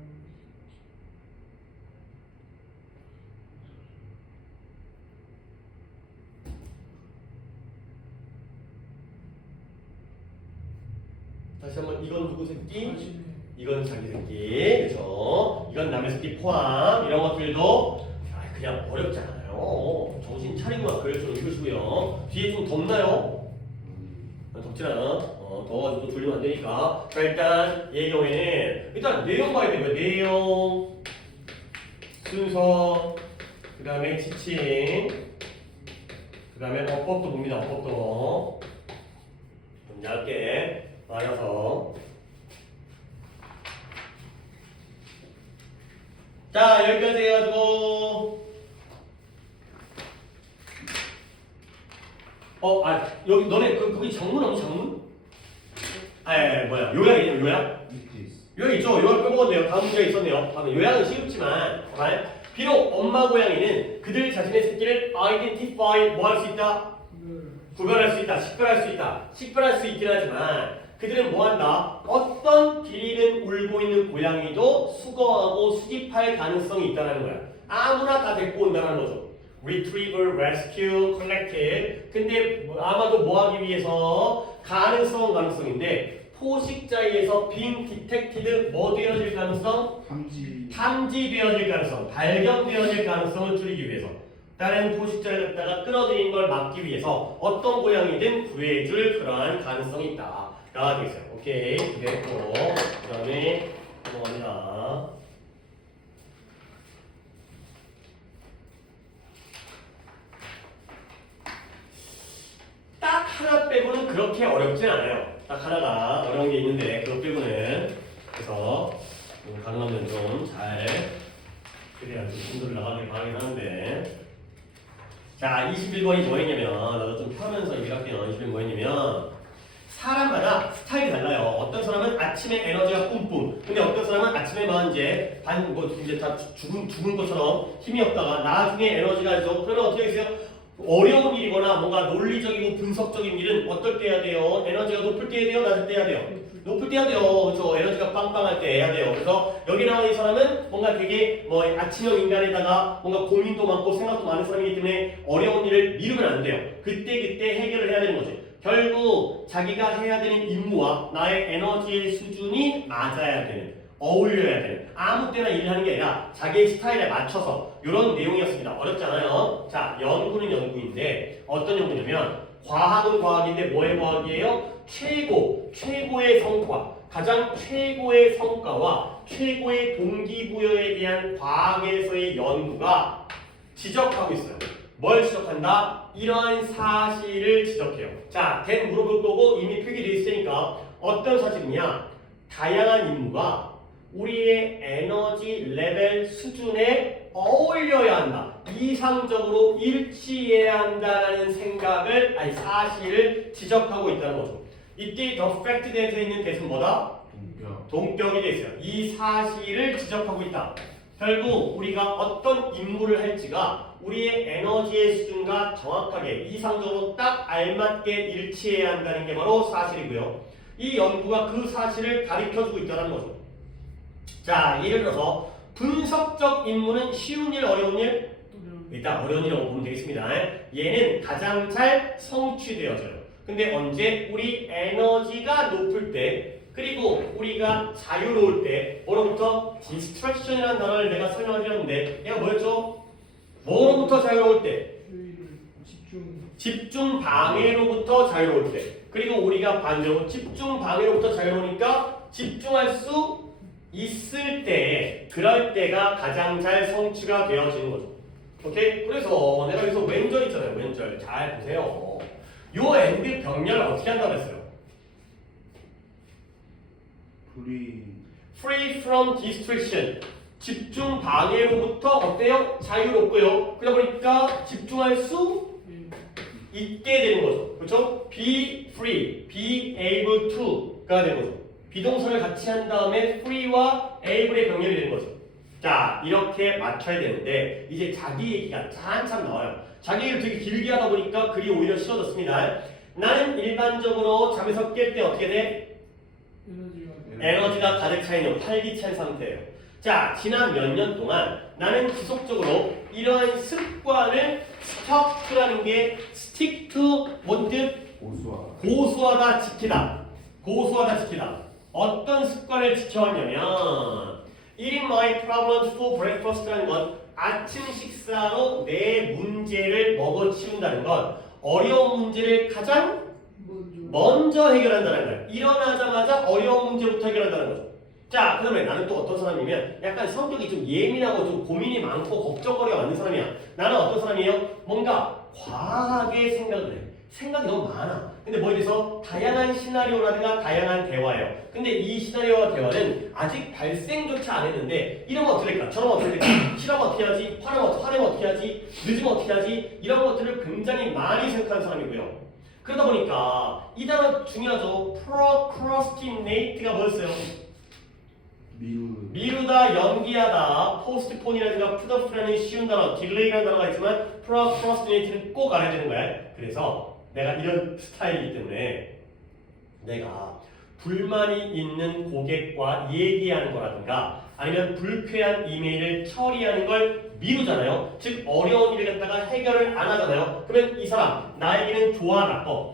다시 한번 이건 누구 새끼? 자신의. 이건 자기 새끼, 그렇죠? 이건 남의 새끼 포함 이런 것들도 그냥 어렵지 않아요. 정신 차리고 막 글을 좀 읽으시고요. 뒤에 좀 덥나요? 덥진 않아. 더워가지고 또 졸리면 안 되니까. 자, 일단 얘의 경우에는 일단 내용 봐야 되고요. 내용, 순서, 그 다음에 지칭, 그 다음에 어법도 봅니다. 어법도 좀 얇게 말아서. 자, 여기까지 해가지고 여기 너네 거기 정문 없니 정문? 뭐야 요약이냐 요약? 요약 있죠. 요약 빼먹었네요. 다음 문제가 있었네요. 다음에 요약은 쉽지만 비록 엄마 고양이는 그들 자신의 새끼를 identify 뭐 할 수 있다? 구별할 수 있다. 식별할 수 있다. 식별할 수 있긴 하지만 그들은 뭐 한다? 어떤 길이는 울고 있는 고양이도 수거하고 수집할 가능성이 있다는 거야. 아무나 다 데리고 온다는 거죠. retrieval, rescue, collected. 근데 아마도 뭐 하기 위해서 가능성인데 포식자에서 being detected 뭐 되어질 가능성? 탐지되어질 가능성, 발견되어질 가능성을 줄이기 위해서 다른 포식자를 갖다가 끌어들이는 걸 막기 위해서 어떤 고양이든 구해줄 그러한 가능성이 있다 라고 되어 있어요. 오케이, 됐고 그 다음에 넘어갑니다. 딱 하나 빼고는 그렇게 어렵진 않아요. 딱 하나가 어려운 게 있는데 그거 빼고는 그래서 가능하면 좀 잘 그래야 좀 분들을 나가길 바라긴 하는데 자 21번이 뭐였냐면 나도 좀 펴면서 얘기를 할게요. 21번 뭐였냐면 사람마다 스타일이 달라요. 어떤 사람은 아침에 에너지가 뿜뿜 근데 어떤 사람은 아침에 막 이제 이제 다 죽은 것처럼 힘이 없다가 나중에 에너지가 좀 그러면 어떻게 되세요? 어려운 일이거나 뭔가 논리적이고 분석적인 일은 어떨 때 해야 돼요? 에너지가 높을 때 해야 돼요? 낮을 때 해야 돼요? 높을 때 해야 돼요. 그렇죠? 에너지가 빵빵할 때 해야 돼요. 그래서 여기 나와 있는 사람은 뭔가 되게 뭐 아침형 인간에다가 뭔가 고민도 많고 생각도 많은 사람이기 때문에 어려운 일을 미루면 안 돼요. 그때 해결을 해야 되는 거지. 결국 자기가 해야 되는 임무와 나의 에너지의 수준이 맞아야 되는, 어울려야 되는, 아무 때나 일을 하는 게 아니라 자기의 스타일에 맞춰서 이런 내용이었습니다. 어렵잖아요. 자, 연구는 연구인데 어떤 연구냐면 과학은 과학인데 뭐의 과학이에요? 최고의 성과, 가장 최고의 성과와 최고의 동기부여에 대한 과학에서의 연구가 지적하고 있어요. 뭘 지적한다? 이러한 사실을 지적해요. 자, 된 물어볼 거고 이미 표기되어 있으니까 어떤 사실이냐? 다양한 임무가 우리의 에너지 레벨 수준에 어울려야 한다. 이상적으로 일치해야 한다라는 생각을, 사실을 지적하고 있다는 거죠. 이때 the fact that에 있는 that은 뭐다? 동격이 돼 있어요. 이 사실을 지적하고 있다. 결국 우리가 어떤 임무를 할지가 우리의 에너지의 수준과 정확하게 이상적으로 딱 알맞게 일치해야 한다는 게 바로 사실이고요. 이 연구가 그 사실을 가르쳐주고 있다는 거죠. 자, 예를 들어서 분석적 임무는 쉬운 일, 어려운 일? 일단 어려운 일이라고 보면 되겠습니다. 얘는 가장 잘 성취되어져요. 근데 언제? 우리 에너지가 높을 때, 그리고 우리가 자유로울 때, 뭐로부터? distraction이라는 단어를 내가 설명을 드렸는데 얘가 뭐였죠? 뭐로부터 자유로울 때? 집중 방해로부터 자유로울 때. 그리고 우리가 반대로 집중 방해로부터 자유로우니까 집중할 수 있을 때, 그럴 때가 가장 잘 성취가 되어지는 거죠. 오케이? 그래서 내가 여기서 왼절 있잖아요. 왼절. 잘 보세요. 요 엔드 병렬을 어떻게 한다고 했어요? Free from distraction. 집중 방해로부터 어때요? 자유롭고요. 그러다 보니까 집중할 수 있게 되는 거죠. 그렇죠? Be free, be able to가 되는 거죠. 비동사를 같이 한 다음에 free와 able의 병렬이 되는 거죠. 자, 이렇게 맞춰야 되는데 이제 자기 얘기가 한참 나와요. 자기 얘기를 되게 길게 하다 보니까 글이 오히려 쉬워졌습니다. 나는 일반적으로 잠에서 깰 때 어떻게 돼? 에너지가 가득 차 있는 활기찬 상태예요. 자, 지난 몇 년 동안 나는 지속적으로 이러한 습관을 스톡이라는 게 stick to 뭔지 고수하다 지키다. 고수하다 지키다. 어떤 습관을 지켜왔냐면 Eating my problems for breakfast라는 건 아침 식사로 내 문제를 먹어치운다는 건 어려운 문제를 가장 먼저 해결한다는 거예요. 일어나자마자 어려운 문제부터 해결한다는 거죠. 자, 그 다음에 나는 또 어떤 사람이면 약간 성격이 좀 예민하고 좀 고민이 많고 걱정거리가 많은 사람이야. 나는 어떤 사람이에요? 뭔가 과하게 생각을 해. 생각이 너무 많아. 근데 뭐에 대해서 다양한 시나리오라든가 다양한 대화예요. 근데 이 시나리오와 대화는 아직 발생조차 안 했는데 이러면 어떻게 될까? 저러면 어떻게 될까? 싫으면 어떻게 하지? 화내면 어떻게 하지? 늦으면 어떻게 하지? 이런 것들을 굉장히 많이 생각하는 사람이고요. 그러다 보니까 이 단어 중요하죠. procrastinate가 뭐였어요? 미루다, 연기하다, postpone이라든가 put off라는 쉬운 단어, delay라는 단어가 있지만 procrastinate는 꼭 알아야 되는 거야. 그래서 내가 이런 스타일이기 때문에 내가 불만이 있는 고객과 얘기하는 거라든가 아니면 불쾌한 이메일을 처리하는 걸 미루잖아요. 즉 어려운 일을 갖다가 해결을 안 하잖아요. 그러면 이 사람 나에게는 좋아 나빠?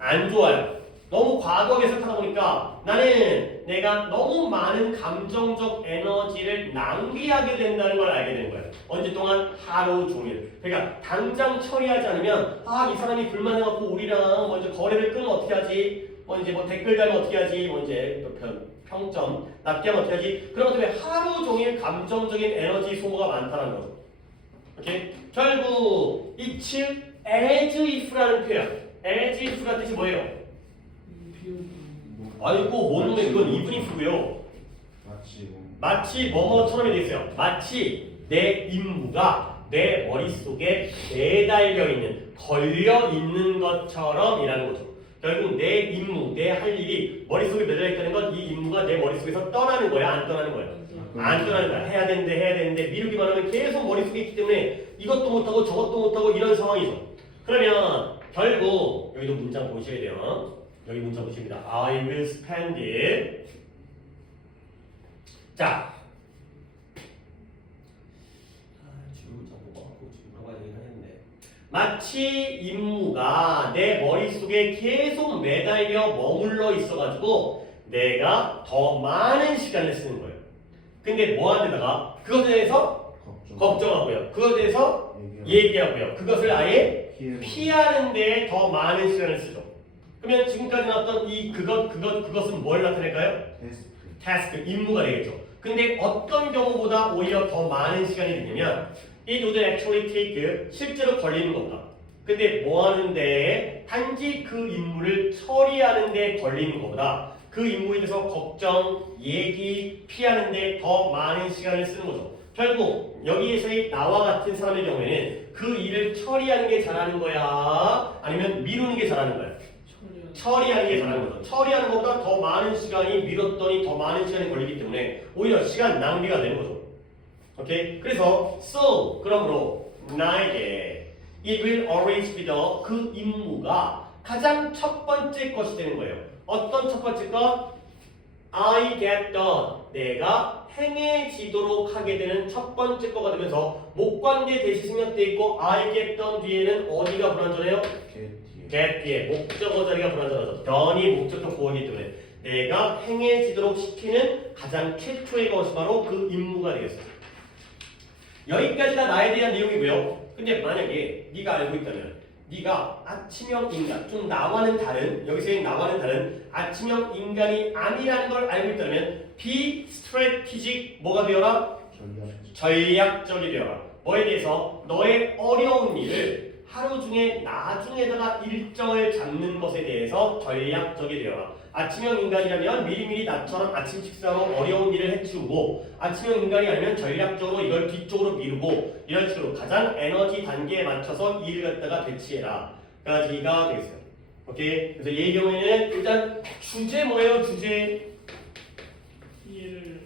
안 좋아요. 너무 과도하게 생각하다 보니까 나는 내가 너무 많은 감정적 에너지를 낭비하게 된다는 걸 알게 되는 거예요. 언제 동안? 하루 종일. 그러니까 당장 처리하지 않으면 이 사람이 불만해갖고 우리랑 먼저 거래를 끊으면 어떻게 하지? 이제 댓글 달면 어떻게 하지? 이제 평점 낮게 하면 어떻게 하지? 그런 것 때문에 하루 종일 감정적인 에너지 소모가 많다는 거죠. 오케이? 결국 it's as if라는 표현. as if라는 뜻이 뭐예요? 아이고 뭔데 이건 even if고요. 마치 뭐뭐처럼 돼 있어요. 마치 내 임무가 내 머릿속에 매달려 있는, 걸려 있는 것처럼이라는 거죠. 결국 내 임무, 내 할 일이 머릿속에 매달려 있다는 건 이 임무가 내 머릿속에서 떠나는 거야, 안 떠나는 거야? 안 떠나는 거야. 해야 되는데 미루기만 하면 계속 머릿속에 있기 때문에 이것도 못하고 저것도 못하고 이런 상황이죠. 그러면 결국 여기도 문장 보셔야 돼요. 여기 문장 보십니다. I will spend it. 자, 지금 물어봐야 되긴 하는데 마치 임무가 내 머릿속에 계속 매달려 머물러 있어가지고 내가 더 많은 시간을 쓰는 거예요. 근데 뭐하는데다가 그것에 대해서 걱정하고요. 그것에 대해서 얘기하고요. 그것을 아예 피하는 데에 더 많은 시간을 쓰죠. 그러면 지금까지 나왔던 이 그것은 뭘 나타낼까요? task, 임무가 되겠죠. 근데 어떤 경우보다 오히려 더 많은 시간이 되냐면 it would actually take, 실제로 걸리는 겁니다. 근데 뭐 하는데 단지 그 임무를 처리하는 데 걸리는 것보다 그 임무에 대해서 걱정, 얘기, 피하는 데 더 많은 시간을 쓰는 거죠. 결국 여기에서의 나와 같은 사람의 경우에는 그 일을 처리하는 게 잘하는 거야? 아니면 미루는 게 잘하는 거야? 처리하는 게 잘하는 거죠. 처리하는 것보다 더 많은 시간이 미뤘더니 더 많은 시간이 걸리기 때문에 오히려 시간 낭비가 되는 거죠. 오케이? 그래서 so, 그러므로 나에게 it will always be the, 그 임무가 가장 첫 번째 것이 되는 거예요. 어떤 첫 번째 것? I get done. 내가 행해지도록 하게 되는 첫 번째 거가 되면서 목관계 대시 생략돼 있고 I get done 뒤에는 어디가 불완전해요? get 뒤에 목적어 자리가 불완전하죠. done이 목적격 보호이기 때문에 내가 행해지도록 시키는 가장 최초의 것이 바로 그 임무가 되겠어요. 여기까지가 나에 대한 내용이고요. 근데 만약에 네가 알고 있다면 네가 아침형 인간, 좀 나와는 다른, 여기서의 나와는 다른 아침형 인간이 아니라는 걸 알고 있다면 be strategic, 뭐가 되어라? 전략적이 되어라. 뭐에 대해서? 너의 어려운 일을 하루 중에 나중에다가 일정을 잡는 것에 대해서 전략적이 되어라. 아침형 인간이라면 미리미리 나처럼 아침 식사로 어려운 일을 해치우고, 아침형 인간이 아니면 전략적으로 이걸 뒤쪽으로 미루고, 이런 식으로 가장 에너지 단계에 맞춰서 일을 갖다가 배치해라 까지가 되겠어요. 오케이? 그래서 얘의 경우에는 일단 주제 뭐예요? 주제. 이해를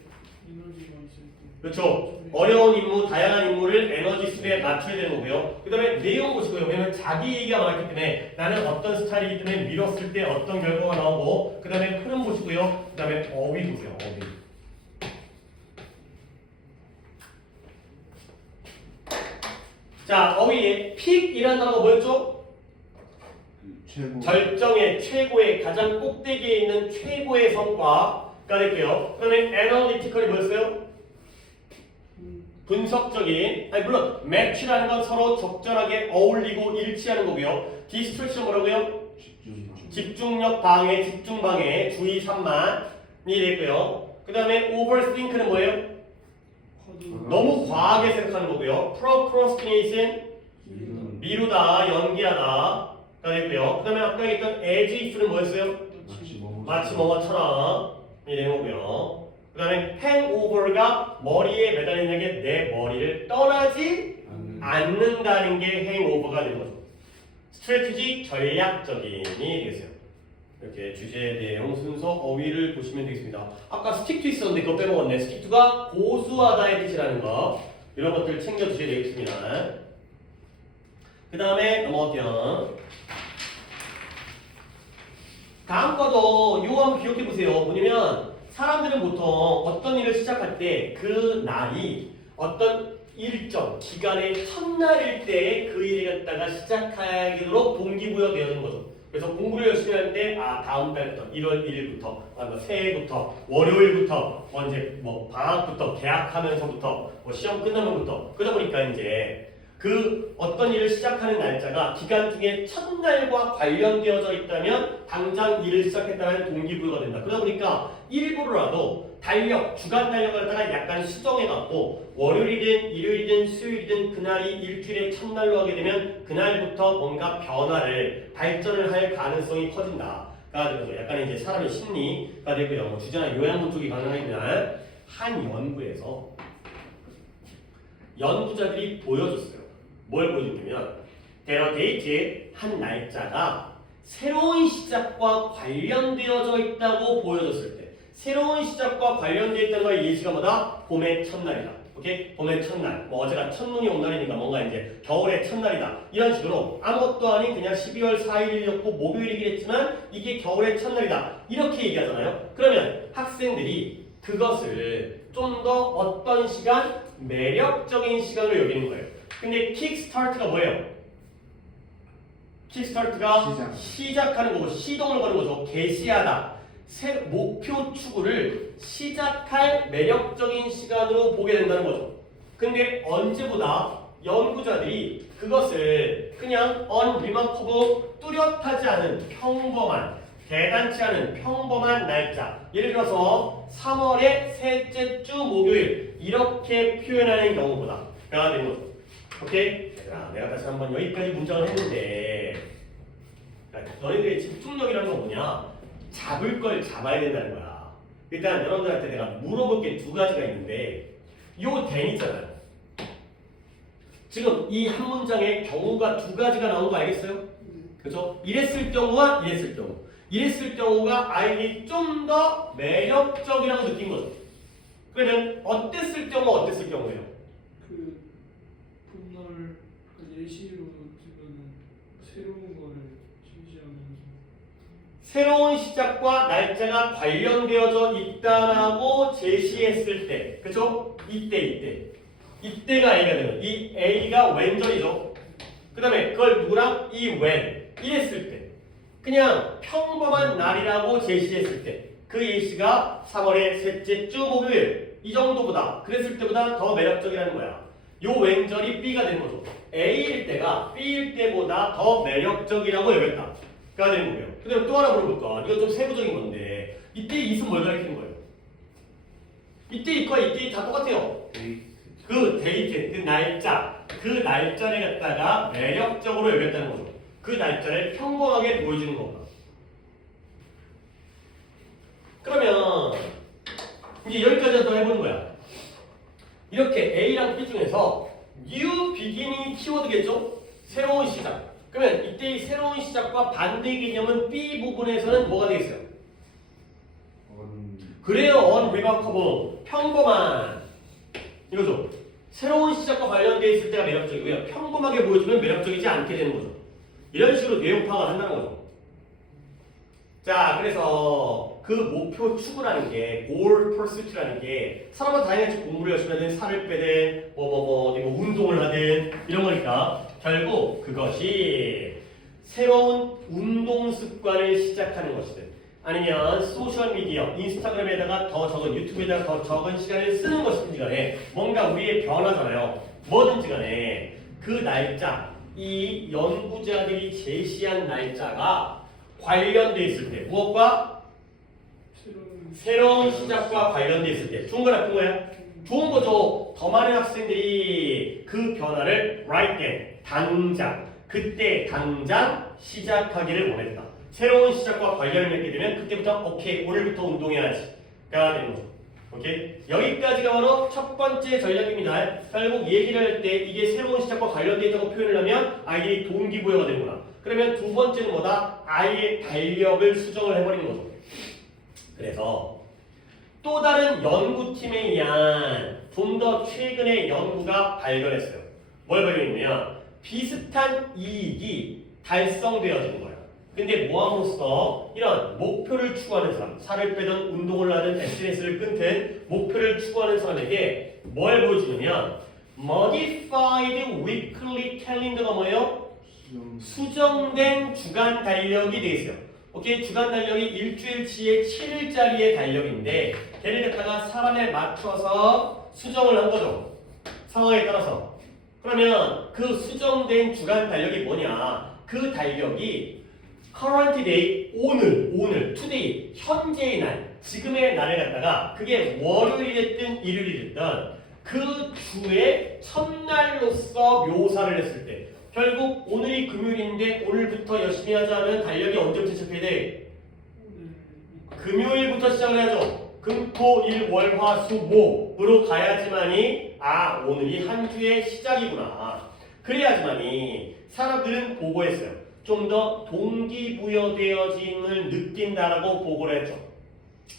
에너지가 있을 때. 그렇죠. 어려운 임무, 다양한 임무를 에너지 수에 맞춰야 되는 거고요. 그 다음에 내용 보시고요. 왜냐면 자기 얘기가 많기 때문에 나는 어떤 스타일이기 때문에 밀었을 때 어떤 결과가 나오고, 그 다음에 흐름 보시고요. 그 다음에 어휘 보세요. 어휘. 자, 어휘에 픽이라는 단어가 뭐였죠? 절정의, 최고의, 가장 꼭대기에 있는 최고의 성과가 됐고요. 그 다음에 analytical이 뭐였어요? 분석적인, 아니 물론 매치라는 건 서로 적절하게 어울리고 일치하는 거고요. 디스트랙션 뭐라고요? 집중력 방해, 집중 방해, 주의 산만이 됐고요. 그 다음에 overthink는 뭐예요? 너무 과하게 생각하는 거고요. procrastination, 미루다, 연기하다. 되고요. 그 다음에 아까 얘기했던 as if는 뭐였어요? 마치 뭐뭐처럼 이 내용이고요. 그 다음에 hangover가 머리에 매달리는 게 내 머리를 떠나지 않는다는 게 hangover가 되는 거죠. 스트래티지 전략적인이 되겠어요. 이렇게 주제 내용 순서 어휘를 보시면 되겠습니다. 아까 stick to 있었는데 그거 빼먹었네. stick to가 고수하다의 뜻이라는 거 이런 것들 챙겨주셔야 되겠습니다. 그 다음에 넘어갈게요. 다음 거도 요거 한번 기억해 보세요. 뭐냐면 사람들은 보통 어떤 일을 시작할 때 그 날이 어떤 일정 기간의 첫날일 때 그 일을 갖다가 시작하도록 동기부여되어지는 거죠. 그래서 공부를 열심히 할 때 다음 달부터 1월 1일부터 새해부터 월요일부터 이제 뭐 방학부터 개학하면서부터 뭐 시험 끝나면부터 그러다 보니까 이제 그 어떤 일을 시작하는 날짜가 기간 중에 첫날과 관련되어져 있다면 당장 일을 시작했다는 동기부여가 된다. 그러다 보니까 일부러라도 달력, 주간 달력을 갖다가 약간 수정해갖고 월요일이든 일요일이든 수요일이든 그날이 일주일의 첫날로 하게 되면 그날부터 뭔가 변화를 발전을 할 가능성이 커진다. 가 되고 약간 이제 사람의 심리가 되고요. 뭐 주제나 요양원 쪽이 가능하지만 한 연구에서 연구자들이 보여줬어요. 뭘 보여줬냐면 데이트의 한 날짜가 새로운 시작과 관련되어져 있다고 보여줬을 때 새로운 시작과 관련되어 있다는 거의 예시가 뭐다? 봄의 첫날이다. 오케이? 봄의 첫날. 뭐 어제가 첫눈이 온 날이니까 뭔가 이제 겨울의 첫날이다. 이런 식으로 아무것도 아닌 그냥 12월 4일이었고 목요일이긴 했지만 이게 겨울의 첫날이다. 이렇게 얘기하잖아요. 그러면 학생들이 그것을 좀 더 어떤 시간? 매력적인 시간으로 여기는 거예요. 근데 킥스타트가 뭐예요? 킥스타트가 시작하는 거고 시동을 거는 거죠. 개시하다. 목표 추구를 시작할 매력적인 시간으로 보게 된다는 거죠. 근데 언제보다 연구자들이 그것을 그냥 unremarkable 뚜렷하지 않은 평범한 대단치 않은 평범한 날짜 예를 들어서 3월의 셋째 주 목요일 이렇게 표현하는 경우보다 가 되는 거죠. 오케이? 자, 내가 다시 한번 여기까지 문장을 했는데 너희들의 집중력이라는 건 뭐냐? 잡을 걸 잡아야 된다는 거야. 일단 여러분들한테 내가 물어볼 게 두 가지가 있는데 요 then 있잖아요. 지금 이 한 문장에 경우가 두 가지가 나온 거 알겠어요? 그죠? 이랬을 경우와 이랬을 경우. 이랬을 경우가 아이들이 좀 더 매력적이라고 느낀 거죠. 그러면 어땠을 경우 어땠을 경우예요? 그 봄날 예시로 지금 새로운 거를 제시하면서 새로운 시작과 날짜가 관련되어져 있다라고 제시했을 때, 그쵸? 이때가 A가 되는 이 A가 왼절이죠. 그 다음에 그걸 누구랑? 이 when 이랬을 때 그냥 평범한 날이라고 제시했을 때 그 예시가 3월의 셋째 주 목요일 이 정도보다 그랬을 때보다 더 매력적이라는 거야. 요 왼절이 B가 되는 거죠. A일 때가 B일 때보다 더 매력적이라고 여겼다. 가 되는 거예요. 그 다음에 또 하나 물어볼까? 이거 좀 세부적인 건데 이때 it은 뭘 가리키는 거예요? 이때 it과 이때 it 다 똑같아요. 그 데이트, 그 날짜를 갖다가 매력적으로 여겼다는 거죠. 그 날짜를 평범하게 보여주는 겁니다. 그러면 이제 여기까지 더 해보는 거야. 이렇게 A랑 B 중에서 new beginning 키워드겠죠? 새로운 시작. 그러면 이때 이 새로운 시작과 반대 개념은 B 부분에서는 뭐가 되겠어요? 그래요. unremarkable. 평범한. 이거죠. 새로운 시작과 관련되어 있을 때가 매력적이고요. 평범하게 보여주면 매력적이지 않게 되는 거죠. 이런 식으로 내용 파악을 한다는 거죠. 자, 그래서 그 목표 추구라는 게 goal pursuit라는 게 사람은 다양하게 공부를 열심히 하든 살을 빼든 뭐 운동을 하든 이런 거니까 결국 그것이 새로운 운동 습관을 시작하는 것이든 아니면 소셜미디어, 인스타그램에다가 더 적은 유튜브에다가 더 적은 시간을 쓰는 것이든지 간에 뭔가 우리의 변화잖아요. 뭐든지 간에 그 날짜, 이 연구자들이 제시한 날짜가 관련되어 있을 때 무엇과? 새로운 시작과 관련되어 있을 때 좋은 거야 나쁜 거야? 좋은 거죠. 더 많은 학생들이 그 변화를 right then, 당장 그때 당장 시작하기를 원했다. 새로운 시작과 관련을 맺게 되면 그때부터 오케이 오늘부터 운동해야지 가 되는 거죠. 오케이? 여기까지가 바로 첫 번째 전략입니다. 결국 얘기를 할 때 이게 새로운 시작과 관련되어 있다고 표현을 하면 아이의 동기부여가 되는구나. 그러면 두 번째는 뭐다? 아이의 달력을 수정을 해버리는 거죠. 그래서 또 다른 연구팀에 의한 좀 더 최근의 연구가 발견했어요. 뭘 발견했냐면 비슷한 이익이 달성되어지는 거예요. 근데 뭐함으로써 이런 목표를 추구하는 사람, 살을 빼든 운동을 하든 SNS를 끊든 목표를 추구하는 사람에게 뭘 보여주냐면 Modified Weekly Calendar가 뭐예요? 수정된 주간 달력이 돼 있어요. 오케이, 주간 달력이 일주일치의 7일짜리의 달력인데 걔를 갖다가 사람에 맞춰서 수정을 한 거죠. 상황에 따라서. 그러면 그 수정된 주간 달력이 뭐냐? 그 달력이 current day, 오늘, today, 현재의 날, 지금의 날을 갖다가 그게 월요일이 됐든 일요일이 됐든 그 주의 첫날로서 묘사를 했을 때 결국 오늘이 금요일인데 오늘부터 열심히 하자는 달력이 언제부터 시작해야 돼? 금요일부터 시작을 해야죠. 금, 토, 일, 월, 화, 수, 목으로 가야지만이 오늘이 한 주의 시작이구나. 그래야지만이 사람들은 보고했어요. 좀 더 동기부여되어짐을 느낀다라고 보고를 했죠.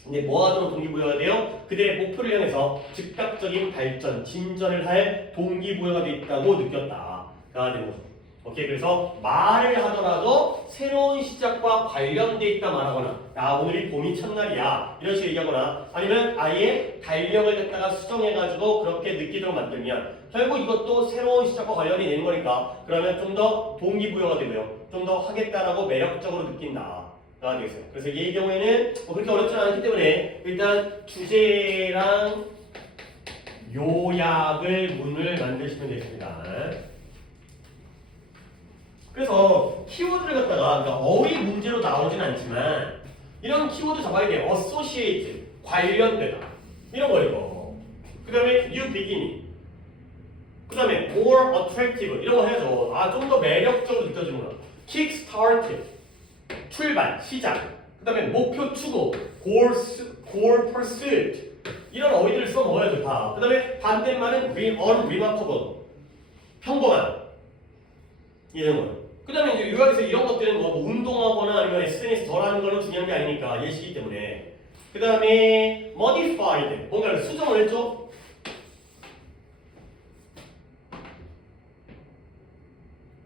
근데 뭐하도록 동기부여가 돼요? 그들의 목표를 향해서 즉각적인 발전, 진전을 할 동기부여가 돼 있다고 느꼈다가 되는 거죠. 오케이, 그래서 말을 하더라도 새로운 시작과 관련돼 있다 말하거나 오늘이 봄이 첫날이야 이런 식으로 얘기하거나 아니면 아예 달력을 갖다가 수정해가지고 그렇게 느끼도록 만들면 결국 이것도 새로운 시작과 관련이 되는 거니까 그러면 좀 더 동기부여가 되고요. 좀 더 하겠다라고 매력적으로 느낀다가 되겠어요. 그래서 이 경우에는 그렇게 어렵지 않기 때문에 일단 주제랑 요약을 문을 만드시면 되겠습니다. 그래서 키워드를 갖다가 그러니까 어휘 문제로 나오진 않지만 이런 키워드 잡아야 돼요. associate, 관련되다 이런 거예요. 그 다음에 new beginning, 그 다음에 more attractive 이런 거 해야죠. 좀 더 매력적으로 느껴지는구나. kick start, 출발, 시작, 그 다음에 목표 추구, goal pursuit 이런 어휘들을 써 먹어야죠. 다. 그 다음에 반대말은 unremarkable, 평범한 이런 거예요. 그 다음에 이제 요약에서 이런 것들은 뭐 운동하거나 아니면 SNS 덜 하는 거는 중요한 게 아니니까 예시기 때문에. 그 다음에 modified, 뭔가를 수정을 했죠.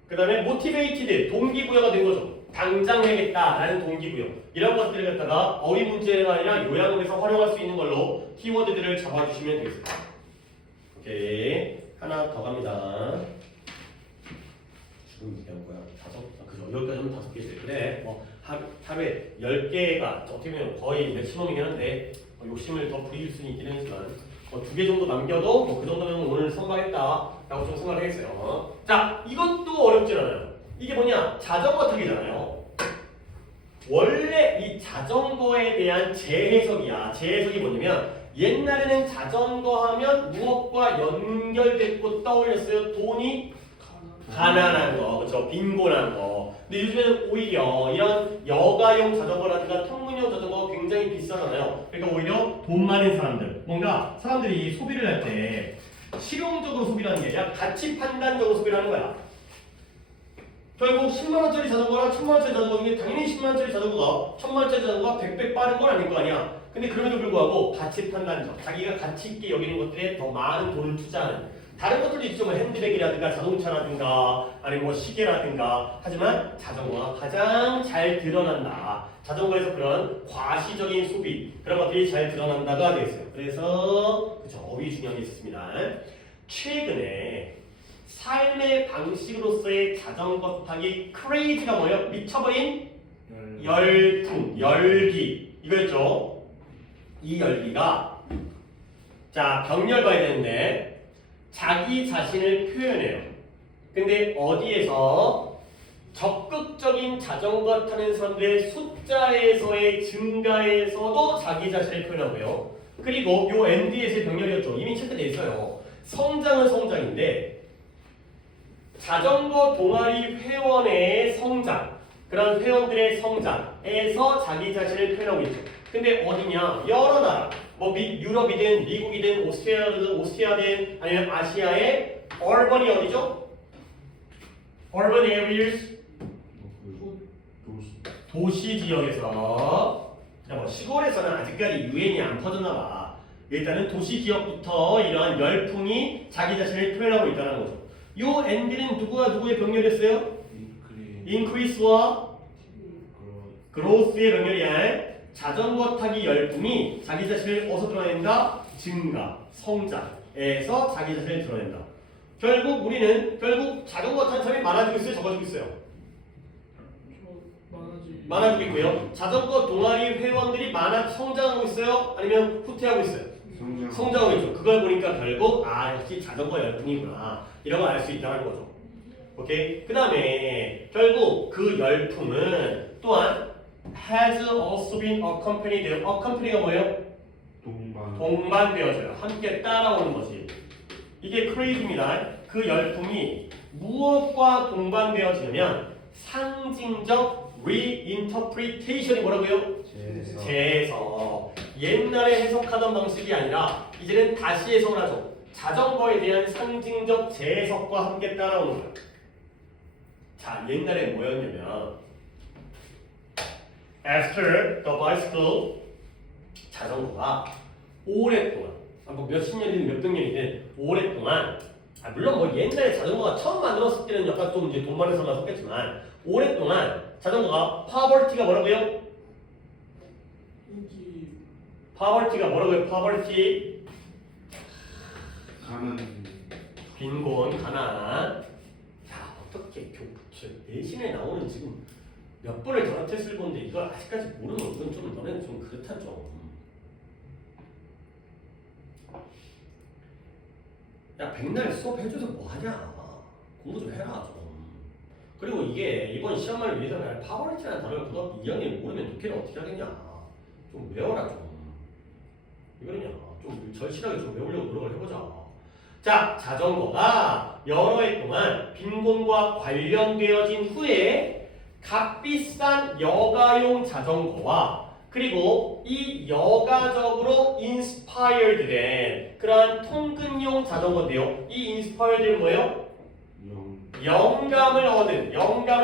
그 다음에 motivated, 동기부여가 된 거죠. 당장 해야겠다라는 동기부여. 이런 것들을 갖다가 어휘 문제가 아니라 요약을 해서 활용할 수 있는 걸로 키워드들을 잡아주시면 되겠습니다. 오케이, 하나 더 갑니다. 지금 얘기한 거야. 그죠? 여기까지 하면 5개지. 그래. 하루에 10개가 어떻게 보면 거의 맥시멈이긴 한데 욕심을 더 부릴 수는 있긴 하지만 2개 정도 남겨도 그 정도면 오늘 성공했다라고 좀 생각을 하겠어요. 자, 이것도 어렵진 않아요. 이게 뭐냐? 자전거 타기잖아요. 원래 이 자전거에 대한 재해석이야. 재해석이 뭐냐면 옛날에는 자전거 하면 무엇과 연결됐고 떠올렸어요? 돈이 가난한 거, 그렇죠? 빈곤한 거. 근데 요즘에는 오히려 이런 여가용 자전거라든가 통문용 자전거 굉장히 비싸잖아요. 그러니까 오히려 돈 많은 사람들, 뭔가 사람들이 소비를 할 때 실용적으로 소비하는 게 아니라 가치 판단적으로 소비를 하는 거야. 결국 10만 원짜리 자전거랑 1000만 원짜리 자전거 중에 당연히 10만 원짜리 자전거가 1000만 원짜리 자전거가 100배 빠른 건 아닐 거 아니야. 근데 그럼에도 불구하고 가치 판단적, 자기가 가치 있게 여기는 것들에 더 많은 돈을 투자하는. 다른 것들도 있죠. 뭐 핸드백이라든가 자동차라든가 아니면 뭐 시계라든가. 하지만 자전거가 가장 잘 드러난다. 자전거에서 그런 과시적인 소비 그런 것들이 잘 드러난다가 되겠어요. 그래서 그쵸, 어휘 중요한 게 있습니다. 최근에 삶의 방식으로서의 자전거 타기 크레이지가 뭐예요? 미쳐버린 열풍, 열기 이거였죠. 이 열기가 자 병렬 봐야 되는데 자기 자신을 표현해요. 근데 어디에서 적극적인 자전거 타는 사람들의 숫자에서의 증가에서도 자기 자신을 표현하고요. 그리고 요 MDS의 병렬이었죠. 이미 체크돼 있어요. 성장은 성장인데 자전거 동아리 회원의 성장, 그런 회원들의 성장에서 자기 자신을 표현하고 있죠. 근데 어디냐? 여러 나라, 뭐 유럽이든 미국이든 오스트리아든 아니면 아시아의 urban이 어디죠? urban areas, 도시 지역에서. 자, 뭐 시골에서는 아직까지 유행이 안 퍼졌나 봐. 일단은 도시 지역부터 이러한 열풍이 자기 자신을 표현하고 있다는 거죠. 요 N들은 누구와 누구의 병렬이었어요? increase와 growth의 병렬이야. 자전거 타기 열풍이 자기 자신을 어디서 드러낸다? 증가, 성장에서 자기 자신을 드러낸다. 결국 우리는 자전거 타는 사람이 많아지고 있어요? 적어지고 있어요? 많아지고 있고요. 자전거 동아리 회원들이 성장하고 있어요? 아니면 후퇴하고 있어요? 성장하고 있죠. 그걸 보니까 결국 역시 자전거 열풍이구나, 이런 걸 알 수 있다는 거죠. 오케이. 그 다음에 결국 그 열풍은 또한 has also been accompanied. accompany가 뭐예요? 동반되어져요. 함께 따라오는 것이. 이게 craze입니다. 그 열풍이 무엇과 동반되어지냐면 상징적 reinterpretation이 뭐라고요? 재해석. 옛날에 해석하던 방식이 아니라 이제는 다시 해석을 하죠. 자전거에 대한 상징적 재해석과 함께 따라오는 거예요. 자, 옛날에 뭐였냐면 After the bicycle, 자전거가 오랫동안, 뭐 몇십 년이든 몇백 년이든 오랫동안, 물론 뭐 옛날에 자전거가 처음 만들었을 때는 약간 좀 이제 돈 많은 사람만 섞였지만 오랫동안 자전거가 poverty가 뭐라고요? poverty가 뭐라고요? poverty, 빈곤, 가난. 자, 어떻게 내신에 나오는 지금 몇 번을 전화했을 건데 이걸 아직까지 모르는 건 좀 너네는 좀 그렇다 좀. 야, 백날 수업 해줘서 뭐 하냐? 공부 좀 해라 좀. 그리고 이게 이번 시험을 위해서는 파워리티라는 단어를 고등학교 2학년에 모르면 독해를 어떻게 하겠냐? 좀 외워라 좀. 이거냐? 좀 절실하게 좀 외우려고 노력을 해보자. 자, 자전거가 여러 해 동안 빈곤과 관련되어진 후에 값비싼 여가용 자전거와 그리고 이 여가적으로 인스파이어드 된 그러한 통근용 자전거인데요. 이 인스파이어드는 뭐예요? 영감을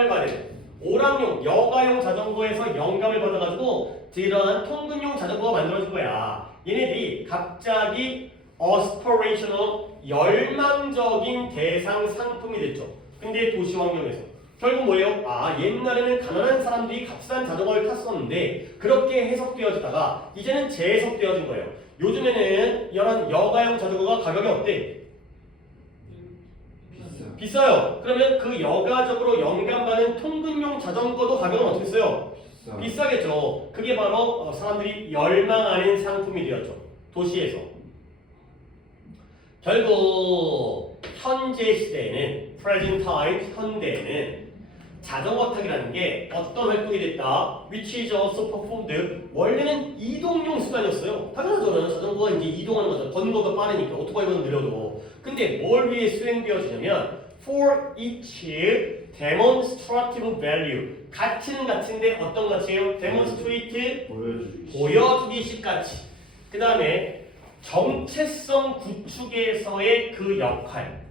받은 오락용, 여가용 자전거에서 영감을 받아가지고 이러한 통근용 자전거가 만들어진 거야. 얘네들이 갑자기 aspirational, 열망적인 대상 상품이 됐죠. 근데 도시 환경에서 결국 뭐예요? 옛날에는 가난한 사람들이 값싼 자전거를 탔었는데 그렇게 해석되어지다가 이제는 재해석되어진 거예요. 요즘에는 이런 여가용 자전거가 가격이 어때? 비싸요. 그러면 그 여가적으로 영감받는 통근용 자전거도 가격은 어떻게 써요? 비싸겠죠. 그게 바로 사람들이 열망하는 상품이 되었죠. 도시에서. 결국 현재 시대에는 present time, 현대에는 자전거 타기라는 게 어떤 활동이 됐다? Which is also performed. 원래는 이동용 수단이었어요. 당연하죠. 자전거가 이제 이동하는 거죠. 걷는 것도 빠르니까 오토바이보다 느려도. 근데 뭘 위해 수행되어지냐면 for each demonstrative value. 가치는 같은데 어떤 가치예요? demonstrate, 보여주기식 가치. 그 다음에 정체성 구축에서의 그 역할.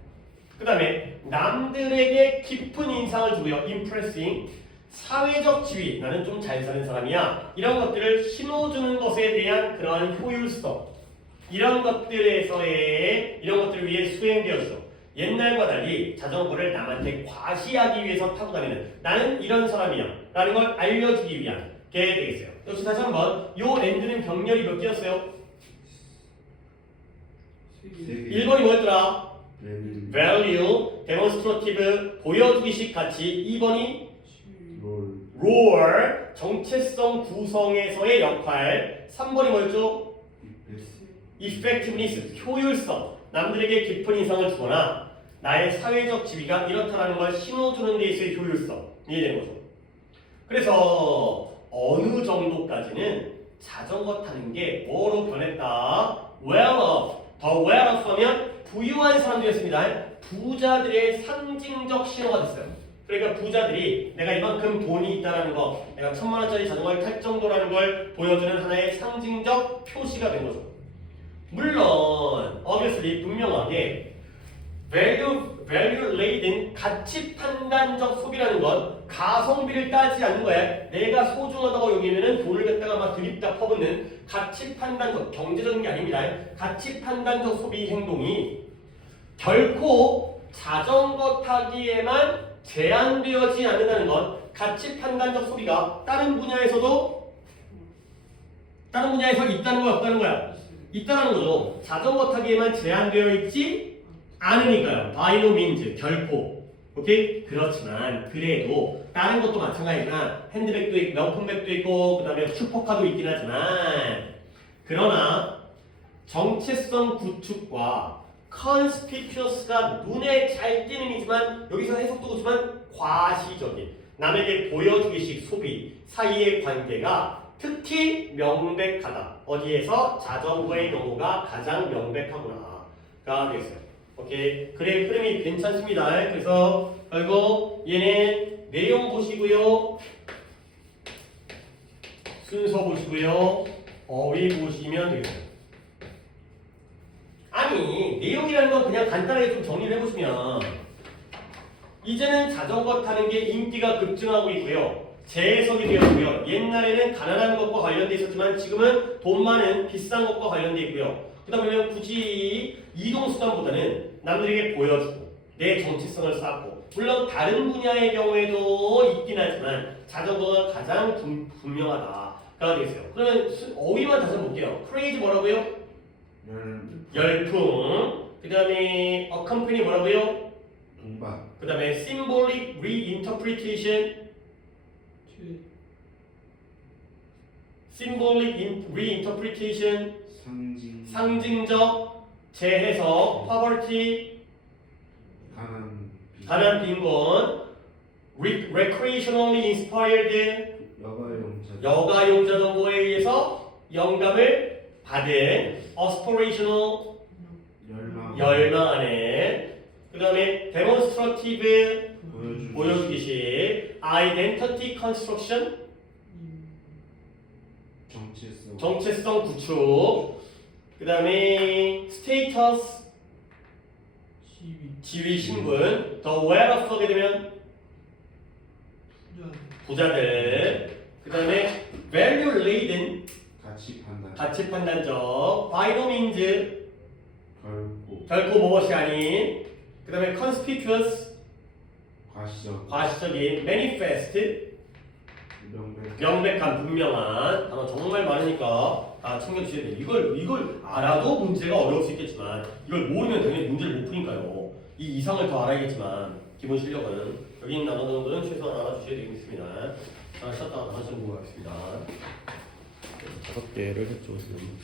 그 다음에 남들에게 깊은 인상을 주고요. impressing. 사회적 지위. 나는 좀 잘 사는 사람이야. 이런 것들을 심어주는 것에 대한 그러한 효율성. 이런 것들을 위해 수행되었죠. 옛날과 달리 자전거를 남한테 과시하기 위해서 타고 다니는 나는 이런 사람이야 라는 걸 알려주기 위한 게 되겠어요. 역시 다시 한번 요 랜드는 병렬이 몇 개였어요? 1번이 뭐였더라? value, demonstrative, 보여주기식 가치. 2번이 roar, 정체성 구성에서의 역할. 3번이 뭐였죠? effectiveness, 효율성. 남들에게 깊은 인상을 주거나 나의 사회적 지위가 이렇다라는 걸 심어주는 데 있어의 효율성. 이해되는 거죠. 그래서 어느 정도까지는 자전거 타는 게 뭐로 변했다? well off. 더 well off 하면 부유한 사람들이었습니다. 부자들의 상징적 신호가 됐어요. 그러니까 부자들이 내가 이만큼 돈이 있다라는 거, 내가 1000만원짜리 자전거를 탈 정도라는 걸 보여주는 하나의 상징적 표시가 된 거죠. 물론 obviously 분명하게 value laden 가치 판단적 소비라는 건 가성비를 따지지 않는 거야. 내가 소중하다고 여기면은 돈을 갖다가 막 드립다 퍼붓는 가치 판단적 경제적인 게 아닙니다. 가치 판단적 소비 행동이 결코 자전거 타기에만 제한되어지지 않는다는 건 가치 판단적 소비가 다른 분야에서 있다는 거야, 없다는 거야? 있다는 거죠. 자전거 타기에만 제한되어 있지 않으니까요. by no means, 결코. 오케이? 그렇지만 그래도 다른 것도 마찬가지나 핸드백도 있고 명품백도 있고 그 다음에 슈퍼카도 있긴 하지만 그러나 정체성 구축과 conspicuous가 눈에 잘 띄는이지만 여기서 해석도 그렇지만 과시적인 남에게 보여주기식 소비 사이의 관계가 특히 명백하다. 어디에서? 자전거의 경우가 가장 명백하구나가 되겠어요. 오케이. 그래 흐름이 괜찮습니다. 그래서 결국 얘는 내용 보시고요. 순서 보시고요. 어휘 보시면 되겠어요. 아니 내용이라는 건 그냥 간단하게 좀 정리를 해보시면 이제는 자전거 타는 게 인기가 급증하고 있고요. 재해석이 되었고요. 옛날에는 가난한 것과 관련돼 있었지만 지금은 돈 많은 비싼 것과 관련돼 있고요. 그러다 보면 굳이 이동수단보다는 남들에게 보여주고 내 정체성을 쌓고 물론 다른 분야의 경우에도 있긴 하지만 자전거가 가장 분명하다가 되겠어요. 그러면 어휘만 다시 한번 볼게요. 크레이지 뭐라고요? 열풍. 그 다음에 accompany 뭐라고요? 동반. 그 다음에 symbolic reinterpretation. symbolic reinterpretation. 상징적 재해석. poverty. 가난 빈곤. recreationally inspired. 여가용 자전거에 의해서 영감을 받은 aspirational 열망하는 그 다음에 demonstrative 보여주기식 identity construction 정체성 구축 그 다음에 status 지위 신분 더 wealth 하게 되면 부자들 그 다음에 value laden 가치 판단적 by no means 결코 무엇이 아닌 그 다음에 conspicuous 과시적인 manifest 명백한 분명한 단어 정말 많으니까 다 챙겨주셔야 돼요. 이걸 알아도 문제가 어려울 수 있겠지만 이걸 모르면 당연히 문제를 못 푸니까요. 이 이상을 더 알아야겠지만 기본 실력은 여기 있는 단어 정도는 최소한 알아주셔야 되겠습니다. 자, 쉬었다가 다시 한번 보겠습니다. 5개를 했죠 지금.